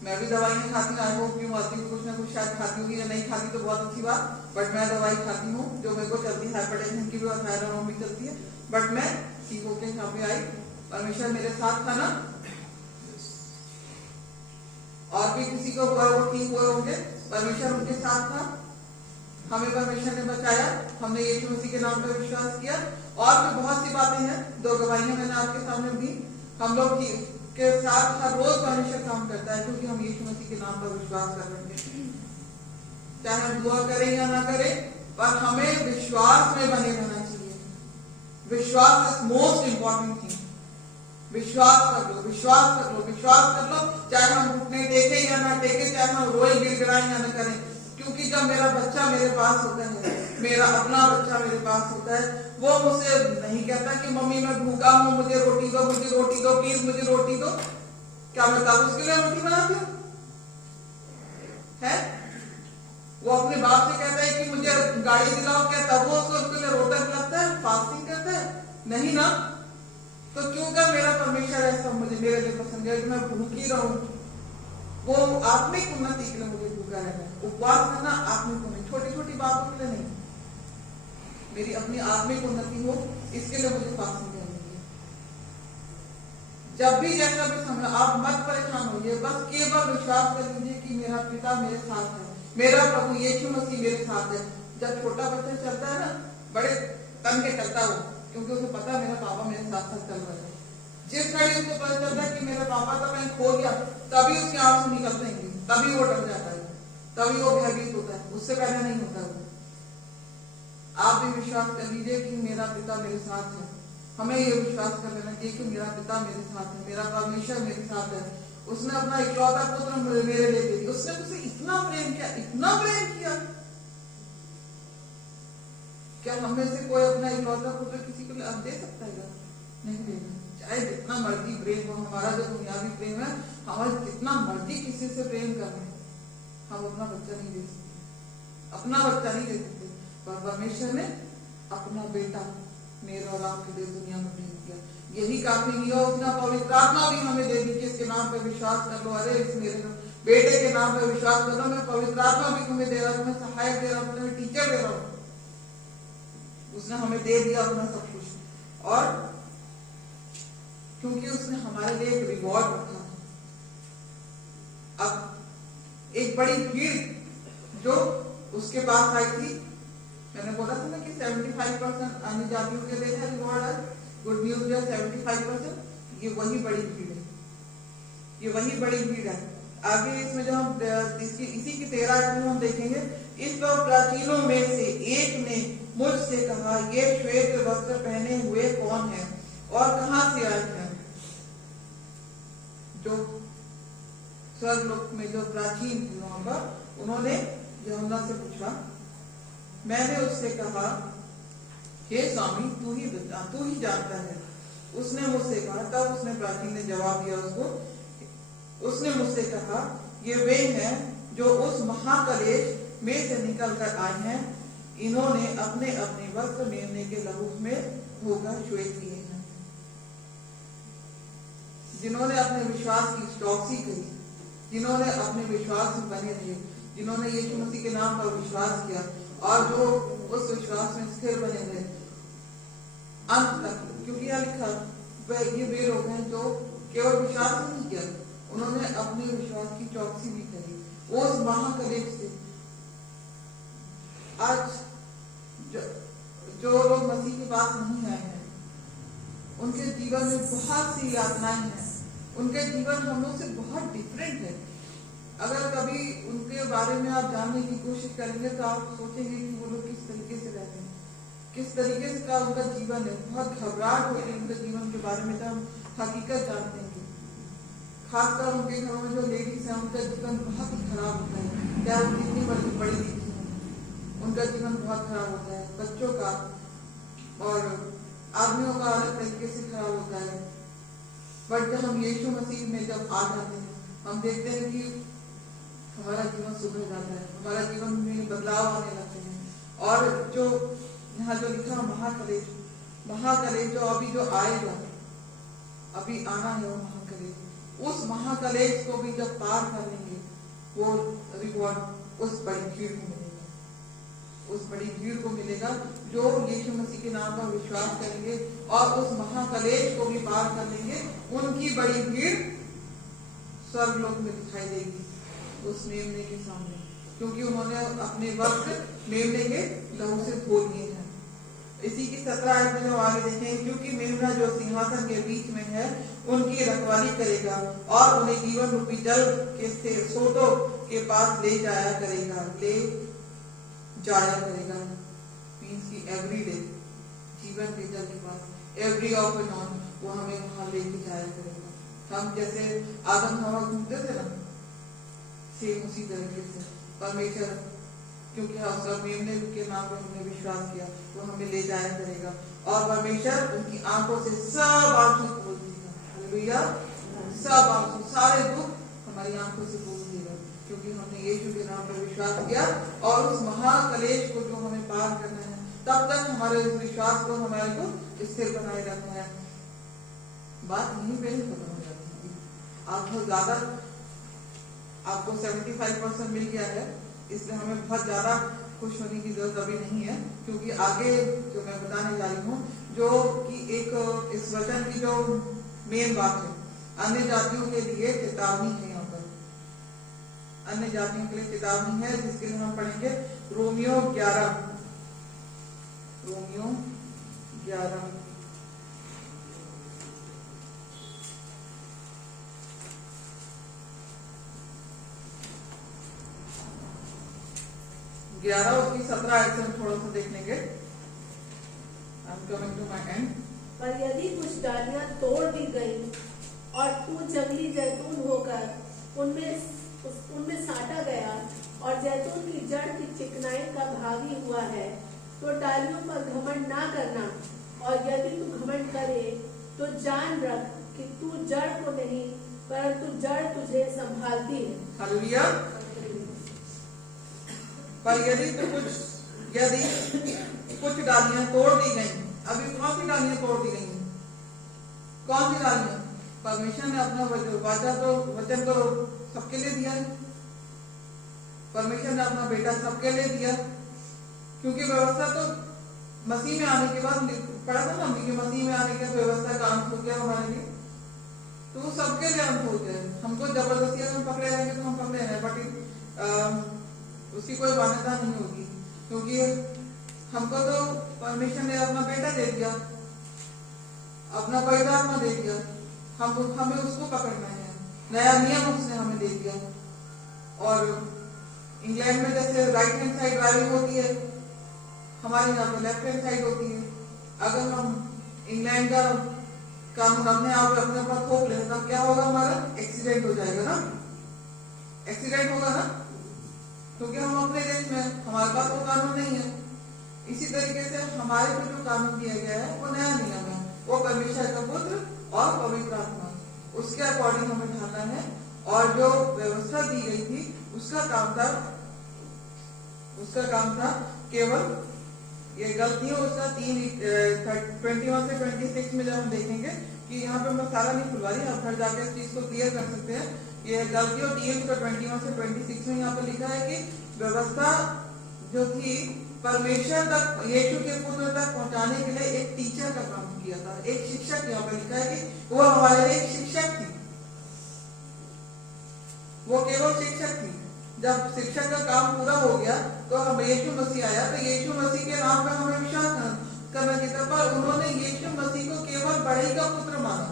मैं भी दवाइयाँ खाती हूँ, आई होप क्यों आती हूँ, कुछ ना कुछ शायद खाती होगी, या नहीं खाती तो बहुत अच्छी बात, बट मैं दवाई खाती हूँ जो मेरे को चलती है, हाइपरटेंशन की भी और थायराइड भी चलती है, बट मैं ठीक होके यहाँ पे आई। परमेश्वर मेरे साथ था ना, और भी किसी को हुआ वो ठीक हुए होंगे, परमेश्वर उनके साथ था, हमें परमेश्वर ने बचाया, हमने यीशु मसीह के नाम पर विश्वास किया। और भी बहुत सी बातें हैं, 2 गवाहियां मैंने आपके सामने दी। हम लोग के साथ हर रोज परमेश्वर काम करता है, क्योंकि हम यीशु मसीह के नाम पर विश्वास कर रहे हैं। चाहे हम दुआ करें या ना करें, पर हमें विश्वास में बने रहना चाहिए। विश्वास इज मोस्ट इंपॉर्टेंट थिंग। विश्वास कर लो, विश्वास कर लो, विश्वास कर लो, चाहे हम घुटने टेके या ना टेके, चाहे हम रोए गिड़गिड़ाएं या ना करें। क्योंकि जब मेरा बच्चा मेरे पास होता है, मेरा अपना बच्चा मेरे पास होता है, वो मुझसे नहीं कहता कि मम्मी मैं भूखा हूँ, मुझे रोटी दो, मुझे रोटी दो, प्लीज मुझे रोटी दो। क्या मैं तब उसके लिए रोटी बनाती हूँ? है वो अपने बाप से कहता है कि मुझे गाड़ी दिलाओ, क्या तब वो उसके लिए रोतक लगता है, फास्टिंग करता है? नहीं ना। तो क्यों कर मेरा परमेश्वर ऐसा मुझे मेरे लिए पसंद है कि मैं भूखी रहूं? वो आत्मिक उन्नति के लिए मुझे भूखा रहना है। उपवास करना आत्मिक उन्नति, छोटी छोटी बातों के लिए नहीं, मेरी अपनी आत्मिक उन्नति हो, इसके लिए मुझे फास्टिंग करनी है। जब भी जैसा भी समय, आप मत परेशान होइए, बस केवल विश्वास कर लीजिए कि मेरा पिता मेरे साथ है, मेरा प्रभु यीशु मसीह मेरे साथ है। जब छोटा बच्चा चलता है ना, बड़े तन के चलता हो, क्योंकि उसे पता मेरा पापा मेरे साथ साथ चल रहा है। जिस घड़ी उसको पता चलता है कि मेरा पापा तो मैं खो गया, तभी उसके आंसू निकलते हैं, तभी वो डर जाता है, तभी वो भयभीत होता है, उससे पहले नहीं होता वो। आप भी विश्वास कर लीजिए कि मेरा पिता मेरे साथ है। हमें ये विश्वास कर लेना चाहिए कि मेरा पिता मेरे साथ है, मेरा परमेश्वर मेरे साथ है। उसने अपना इकलौता पुत्र मेरे लिए दे दिया। उसने मुझसे इतना प्रेम किया, इतना प्रेम किया। क्या हम में से कोई अपना इकलौता पुत्र किसी को अब दे सकता है? नहीं देगा। चाहे जितना मर्जी प्रेम हो, हमारा जो दुनियावी प्रेम है, हमारा जितना मर्जी किसी से प्रेम करना, हम अपना बच्चा नहीं दे सकते, अपना बच्चा नहीं दे सकते। पर परमेश्वर ने अपना बेटा मेरे और आपके लिए दुनिया में भेज दिया। यही काफी नहीं हो, अपना पवित्र आत्मा भी हमें दे दी कि इसके नाम पे विश्वास कर लो। अरे इस मेरे बेटे के नाम पे विश्वास कर लो, मैं पवित्र आत्मा भी तुम्हें दे रहा हूँ, मैं सहायक दे रहा हूँ, तुम्हें टीचर दे रहा हूँ। उसने हमें दे दिया अपना सब कुछ, और क्योंकि उसने हमारे लिए एक रिवॉर्ड रखा। अब एक बड़ी भीड़ जो उसके पास आई थी, मैंने बोला था ना कि 75% अन्य जातियों के लिए है रिवॉर्ड है, गुड न्यूज जो 75%, ये वही बड़ी भीड़ है, ये वही बड़ी भीड़ है। आगे इसमें जो हम इसी की 13 में हम देखेंगे, इस पर प्राचीनों में से एक ने मुझसे कहा, ये श्वेत वस्त्र पहने हुए कौन है और कहां से आए हैं? जो स्वर्गलोक में जो प्राचीन थे वहां पर, उन्होंने यूहन्ना से पूछा। मैंने उससे कहा, हे स्वामी तू ही बता, तू ही जानता है। उसने मुझसे कहा, तब उसने प्राचीन ने जवाब दिया उसको, उसने मुझसे कहा, ये वे हैं जो उस महाकलेश में से निकल कर आए हैं, इन्होंने अपने अपने वस्त्र मेमने के लहू में धोकर श्वेत किए हैं। जिन्होंने अपने विश्वास की चौकसी करी, जिन्होंने अपने विश्वास में बने रहे, जिन्होंने यीशु मसीह के नाम पर विश्वास किया और जो उस विश्वास में स्थिर बने रहे अंत तक। क्योंकि यह लिखा, ये वे लोग हैं जो केवल विश्वास नहीं किया, उन्होंने अपने विश्वास की चौकसी भी करी उस महाकलेश से। आज जो लोग मसीह के पास नहीं आए हैं, उनके जीवन में बहुत सी यातनाएं हैं, उनके जीवन हम लोग से बहुत डिफरेंट है। अगर कभी उनके बारे में आप जानने की कोशिश करेंगे तो आप सोचेंगे कि वो लोग किस तरीके से रहते हैं, किस तरीके से का उनका जीवन है। बहुत घबराहट होती है उनके जीवन के बारे में, जब हम हकीकत जानते हैं। खासकर उनके घरों में जो लेडीज है, उनका जीवन बहुत ही खराब होता है, चाहे वो कितनी बड़ी दिखती है, उनका जीवन बहुत खराब होता है। बच्चों का और आदमियों का अलग तरीके से खराब होता है। बट जब हम यीशु मसीह में जब आ जाते हैं, हम देखते हैं कि हमारा जीवन सुधर जाता है, हमारा जीवन में बदलाव आने लगते हैं। और जो यहाँ जो लिखा महाकलेश जो अभी जो आएगा, अभी आना है वो महाकलेश, उस महाकलेश को भी जब पार कर लेंगे, वो रिवॉर्ड उस बड़ी भीड़ को मिलेगा, उस बड़ी भीड़ को मिलेगा जो यीशु मसीह के नाम पर विश्वास करेंगे और उस महाकलेश को भी पार कर लेंगे। उनकी बड़ी भीड़ स्वर्गलोक में दिखाई देगी उस मेमने के सामने, क्योंकि उन्होंने अपने वक्त मेमने के लहू से धो लिए हैं। इसी की 17 आयत में हम आगे देखेंगे, क्योंकि मेमना जो सिंहासन के बीच में है उनकी रखवाली करेगा और उन्हें जीवन रूपी जल के स्रोतों के पास ले जाया करेगा। मीन्स की एवरी डे जीवन के जल के पास, एवरी ऑफ एन ऑन, वो हमें वहां लेके जाया करेगा। हम जैसे आदम हवा घूमते थे ना, सेम उसी तरीके से परमेश्वर, क्योंकि हम मेमने के नाम पर हमने विश्वास किया, वो हमें ले जाया करेगा और परमेश्वर उनकी आंखों से सब आंसू पोंछ देगा। हालेलुया, सब आंसू, सारे दुख हमारी आंखों से पोंछ देगा, क्योंकि हमने यीशु के नाम पर विश्वास किया। और उस महाकलेश को जो हमें पार करना है, तब तक हमारे उस विश्वास को हमारे को स्थिर बनाए रखना है। बात यहीं पे ही खत्म हो जाती है। आप बहुत ज्यादा, आपको 75% मिल गया है, इसलिए हमें बहुत ज्यादा खुश होने की जरूरत अभी नहीं है, क्योंकि आगे जो मैं बताने जा रही हूँ, जो कि एक इस वचन की जो मेन बात है, अन्य जातियों के लिए चेतावनी है। यहाँ पर अन्य जातियों के लिए चेतावनी है, जिसके लिए हम पढ़ेंगे रोमियो 11 उसकी 17 आयत से हम थोड़ा सा देख लेंगे। I'm coming to my end. पर यदि कुछ डालियां तोड़ दी गई और तू जंगली जैतून होकर उनमें साटा गया और जैतून की जड़ की चिकनाई का भागी हुआ है, तो डालियों पर घमंड ना करना, और यदि तू घमंड करे तो जान रख कि तू जड़ को नहीं परंतु जड़ तुझे संभालती है। हालेलुया। पर यदि कुछ डालियां तोड़ दी गई, अभी कौन सी डालियां तोड़ दी गई? कौन सी डालियां? परमेश्वर ने अपना वचन तो सबके लिए दिया है, परमेश्वर ने अपना बेटा सबके लिए दिया, क्योंकि व्यवस्था तो मसीह में आने के बाद पढ़ा था ना कि मसीह में आने के व्यवस्था का अंत हो गया हमारे लिए, तो वो सबके लिए अंत हो गया। हमको जबरदस्ती हम पकड़े रहेंगे तो हम पकड़े हैं, बट उसकी कोई मान्यता नहीं होगी, क्योंकि हमको तो परमेश्वर ने अपना बेटा दे दिया, अपना पवित्र आत्मा दे दिया, हमें उसको पकड़ना है, नया नियम उसने हमें दे दिया। और इंग्लैंड में जैसे राइट हैंड साइड ड्राइविंग होती है, हमारे यहाँ पे लेफ्ट हैंड साइड होती है। अगर हम इंग्लैंड का कानून अपने आप अपने ऊपर थोप लें तो क्या होगा? हमारा एक्सीडेंट हो जाएगा ना, एक्सीडेंट होगा ना, क्योंकि हम अपने देश में, हमारे पास वो कानून नहीं है। इसी तरीके से हमारे को जो कानून दिया गया है वो नया नियम है, वो परमेश्वर का पुत्र और पवित्र आत्मा, उसके अकॉर्डिंग हमें ढालना है। और जो व्यवस्था दी गई थी उसका काम था केवल ये गलतियों, उसका 21 से 26 में जब हम देखेंगे कि यहाँ पे मैं सारा नहीं खुलवा रही, आप घर जाके इस चीज को क्लियर कर सकते हैं। ये गलतियों 3 का 21 से 26 में यहाँ पे लिखा है कि व्यवस्था जो थी परमेश्वर तक, यीशु के पुत्र तक पहुंचाने के लिए एक टीचर का काम किया था, एक शिक्षक। यहाँ पे लिखा है कि वो हमारे लिए एक शिक्षक थी, वो केवल शिक्षक थी। जब शिक्षक का काम पूरा हो गया तो हम यीशु मसीह आया, तो यीशु मसीह के नाम पर हमें विश्वास करना चाहिए। पर उन्होंने यीशु मसीह को केवल बड़े का पुत्र माना,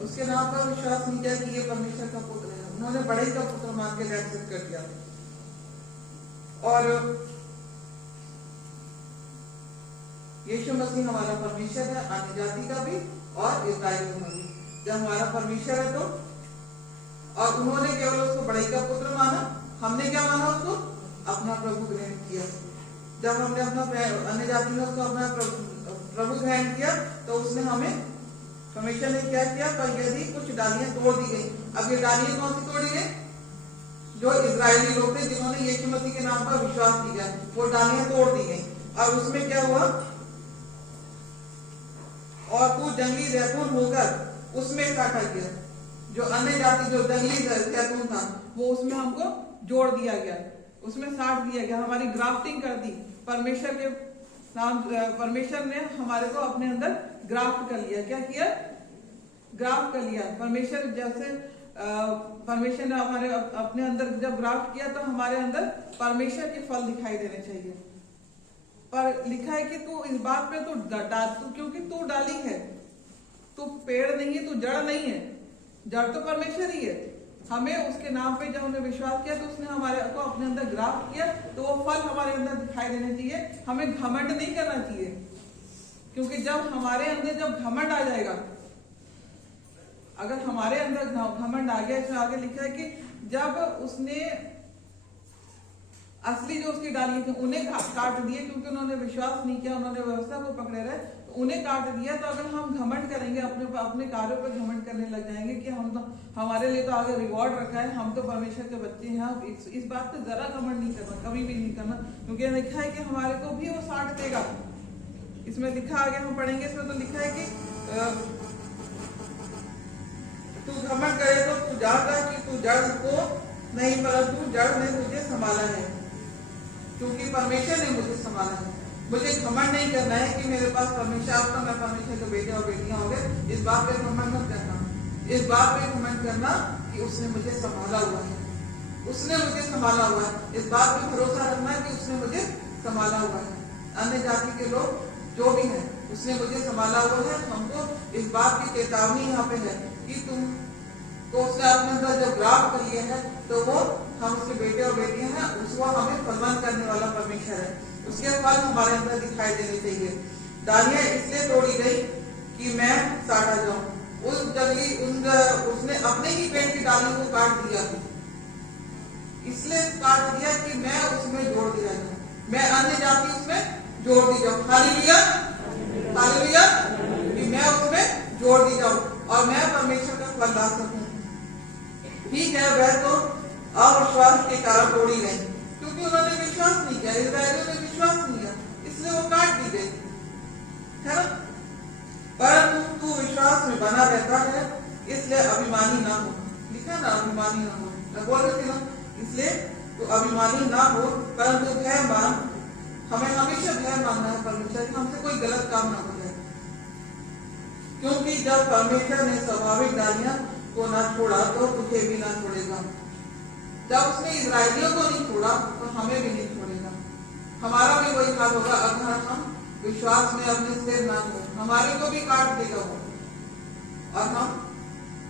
उसके नाम पर विश्वास नहीं किया कि ये परमेश्वर का पुत्र है, उन्होंने बड़े का पुत्र मान के एक्सेप्ट कर दिया। और यीशु मसीह हमारा परमेश्वर है, अन्य जाति का भी और इस्राएल का भी। जब हमारा परमेश्वर है तो, और उन्होंने केवल उसको बड़े का पुत्र माना, हमने क्या माना? उसको अपना प्रभु ग्रहण किया। जब हमने अपना अन्य जाति ने उसको अपना प्रभु ग्रहण किया तो उसने हमें, परमेश्वर ने क्या किया? पर यदि कुछ डालियां तोड़ दी गई। अब ये डालियां कौन सी तोड़ी गई? जो इजरायली लोग थे जिन्होंने यीशु मसीह के नाम पर विश्वास किया, वो डालियां तोड़ दी गई। और उसमें क्या हुआ? और तू जंगली जैतून होकर उसमें काटा गया। जो अन्य जाति जो जंगली जैतून था वो उसमें हमको जोड़ दिया गया, उसमें साट दिया गया, हमारी ग्राफ्टिंग कर दी। परमेश्वर के नाम, परमेश्वर ने हमारे को अपने अंदर ग्राफ्ट कर लिया। क्या किया? ग्राफ्ट कर लिया। परमेश्वर जैसे परमेश्वर ने हमारे अपने अंदर जब ग्राफ्ट किया तो हमारे अंदर परमेश्वर के फल दिखाई देने चाहिए। पर लिखा है कि तू इस बात पे तू क्योंकि तू डाली है, तू पेड़ नहीं है, तू जड़ नहीं है, जड़ तो परमेश्वर ही है। हमें उसके नाम पे जब हमने विश्वास किया तो उसने हमारे को अपने अंदर ग्राफ्ट किया, तो वो फल हमारे अंदर दिखाई देने चाहिए। हमें घमंड नहीं करना चाहिए, क्योंकि जब हमारे अंदर जब घमंड आ जाएगा, अगर हमारे अंदर घमंड आ गया, तो आगे लिखा है कि जब उसने असली जो उसकी डाली थी उन्हें काट दिए, क्योंकि उन्होंने विश्वास नहीं किया, उन्होंने व्यवस्था को पकड़े रहे, तो उन्हें काट दिया। तो अगर हम घमंड करेंगे, अपने कार्यों पर घमंड करने लग जाएंगे कि हम तो, हमारे लिए तो आगे रिवॉर्ड रखा है, हम तो परमेश्वर के बच्चे हैं, इस बात पे जरा घमंड नहीं करना, कभी भी नहीं करना, क्योंकि लिखा है कि हमारे को भी वो साट देगा। इसमें लिखा, आगे हम पढ़ेंगे, इसमें तो लिखा है कि तू घमंड करे तो तू जानता कि तू जड़ को नहीं, परंतु जड़ ने तुझे संभाला है, क्योंकि परमेश्वर ने मुझे संभाला है। मुझे घमंड नहीं करना है कि मेरे पास परमेश्वर, अब तो मैं परमेश्वर के बेटे और बेटियां हो गए, इस बात पे घमंड मत करना। इस बात पे घमंड करना कि उसने मुझे संभाला हुआ है, उसने मुझे संभाला हुआ है। इस बात पे भरोसा रखना कि उसने मुझे संभाला हुआ है। अन्य जाति के लोग जो भी हैं, उसने मुझे संभाला हुआ है। हमको इस बात की चेतावनी यहाँ पे है कि तुम तो उसने अपने अंदर जब ग्राफ कर लिया है, तो वो हम उसके बेटे और बेटियां हैं, उसको हमें फलवान करने वाला परमेश्वर है, उसके फल हमारे अंदर दिखाई देने चाहिए। डालियां इसलिए तोड़ी गई कि मैं साटा जाऊं। उस जंगली उसने अपने ही पेड़ की डालियों को काट दिया, इसलिए काट दिया कि मैं उसमें जोड़ दिया जाऊं, मैं अन्य जाति उसमें जोड़ दी जाऊं। हालेलुया, हालेलुया, कि मैं उसमें जोड़ दी जाऊं और मैं परमेश्वर का फल ला सकूं। ठीक है, वह तो अविश्वास के कारण तोड़ी गई, क्योंकि उन्होंने विश्वास नहीं किया, इस्राएलियों ने विश्वास नहीं किया, इसलिए वो काट दी गई, है ना। परंतु तू विश्वास में बना रहता है, इसलिए अभिमानी ना हो। लिखा ना, अभिमानी ना हो, मैं बोल रही थी ना, इसलिए तो अभिमानी ना हो, परंतु भय मान। हमें हमेशा भय मानना है परमेश्वर की, हमसे कोई गलत काम ना हो जाए, क्योंकि जब परमेश्वर ने स्वाभाविक डालियां को ना छोड़ा तो तुझे भी ना छोड़ेगा। जब उसने इस्राएलियों को नहीं छोड़ा तो हमें भी नहीं छोड़ेगा। हमारा भी वही हाल होगा अगर हम विश्वास में अपने सिर ना हो, हमारे को भी काट देगा वो और हम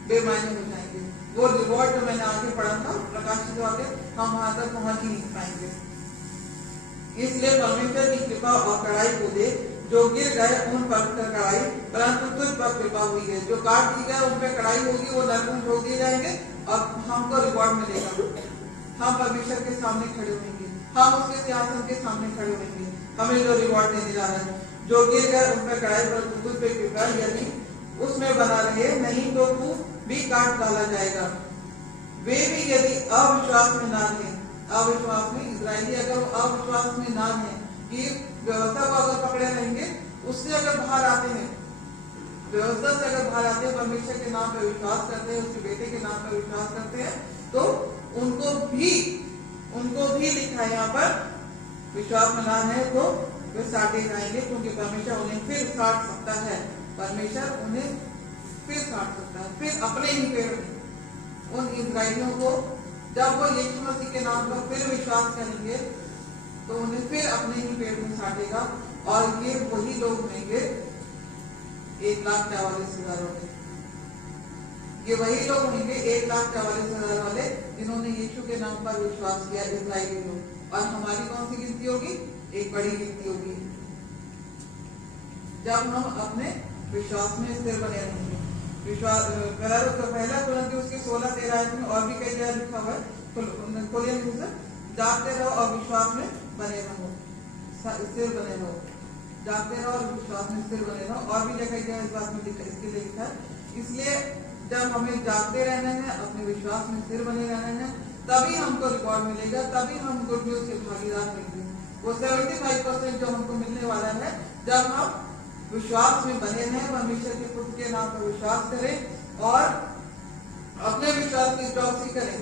बेमायने हो जाएंगे। वो रिवॉर्ड जो मैंने आगे पढ़ा था प्रकाशित वाक्य, हम वहां तक पहुंच ही नहीं पाएंगे। इसलिए परमेश्वर की कृपा और कड़ाई को दे, जो गिर गए उन पर कड़ाई, परंतु तुझ पर कृपा हुई है। जो काट दी गए उन पर कड़ाई होगी, वो नरक में ठोक दिए जाएंगे और हमको रिवॉर्ड मिलेगा। हम परमेश्वर के सामने खड़े होंगे, हम उसके सिंहासन के सामने खड़े होंगे, हमें जो रिवॉर्ड देने जा रहा है। जो गिर गए उन पर कड़ाई, परंतु तुझ पर कृपा, यदि उसमें बना रहे, नहीं तो तू भी काट डाला जाएगा। वे भी यदि अविश्वास में ना थे, अविश्वास में, इस्राएली अगर अविश्वास में ना है कि व्यवस्था को अगर पकड़े रहेंगे, उससे अगर बाहर आते हैं, व्यवस्था से अगर बाहर आते हैं, परमेश्वर के नाम पर विश्वास करते हैं, उसके बेटे के नाम पर विश्वास करते हैं, तो उनको भी लिखा है यहाँ पर, विश्वास में ना है तो वे साटे जाएंगे, क्योंकि परमेश्वर उन्हें फिर साट सकता है। परमेश्वर उन्हें फिर साट सकता है, फिर अपने ही पेड़ में उन इस्राएलियों को, जब वो यीशु मसीह के नाम पर फिर विश्वास करेंगे तो उन्हें फिर अपने ही पेड़ में साटेगा। और ये वही लोग होंगे 1,44,000 वाले, ये वही लोग होंगे 1,44,000 वाले जिन्होंने यीशु के नाम पर विश्वास किया, इस्राएली लोग। और हमारी कौन सी गिनती होगी? एक बड़ी गिनती होगी, जब हम अपने विश्वास में स्थिर बने रहेंगे। विश्वास पहला कुरिन्थियों उसके 16-13 में और भी कई जगह लिखा हुआ है, खोलिए, जागते रहो और विश्वास में बने रहो, स्थिर बने रहो, जागते रहो और विश्वास में स्थिर बने रहो। और भी जगह इस बात में इसके लिए लिखा है। इसलिए जब हमें जागते रहना है, अपने विश्वास में स्थिर बने रहना है, तभी हमको रिवॉर्ड मिलेगा, तभी हम गुड न्यूज के भागीदार होंगे। वो 75% जो हमको मिलने वाला है, जब हम विश्वास में बने हैं, परमेश्वर के पुत्र के नाम पर विश्वास करें और अपने विश्वास की चौकसी करें,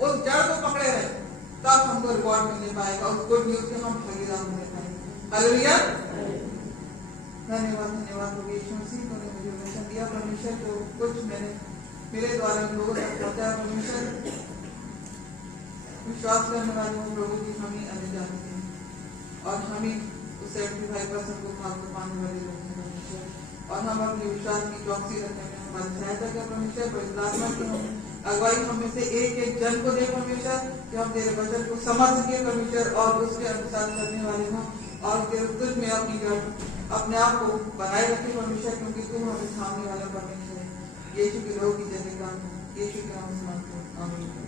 उस जड़ को पकड़े रहे, तब हमको रिवॉर्ड मिलने पाएगा, उस गुड न्यूज के हम भागीदार होने पाएंगे। हालेलुया। धन्यवाद धन्यवाद प्रभु यीशु मसीह, तूने मुझे वचन दिया परमेश्वर, जो कुछ मैंने मेरे द्वारा लोगों तक पहुंचाया परमेश्वर, विश्वास करने वाले हम प्रभु जी हम ही अन्य जानते हैं, और हम ही उस 75% को भाग को पाने वाले लोग हैं परमेश्वर, और हम अपने विश्वास की चौकसी रखने में हमारी सहायता कर परमेश्वर। पवित्र की हम अगुवाई हम में से एक एक जन को दे परमेश्वर, कि हम तेरे वचन को समझ सके परमेश्वर, और उसके अनुसार करने वाले हों, और तेरे तुझ में अपने आप को बनाए रखे परमेश्वर, क्योंकि तू हमें सामने वाला परमेश्वर है। यीशु के लोग की जय का, यीशु के नाम से मांगते हैं, आमीन।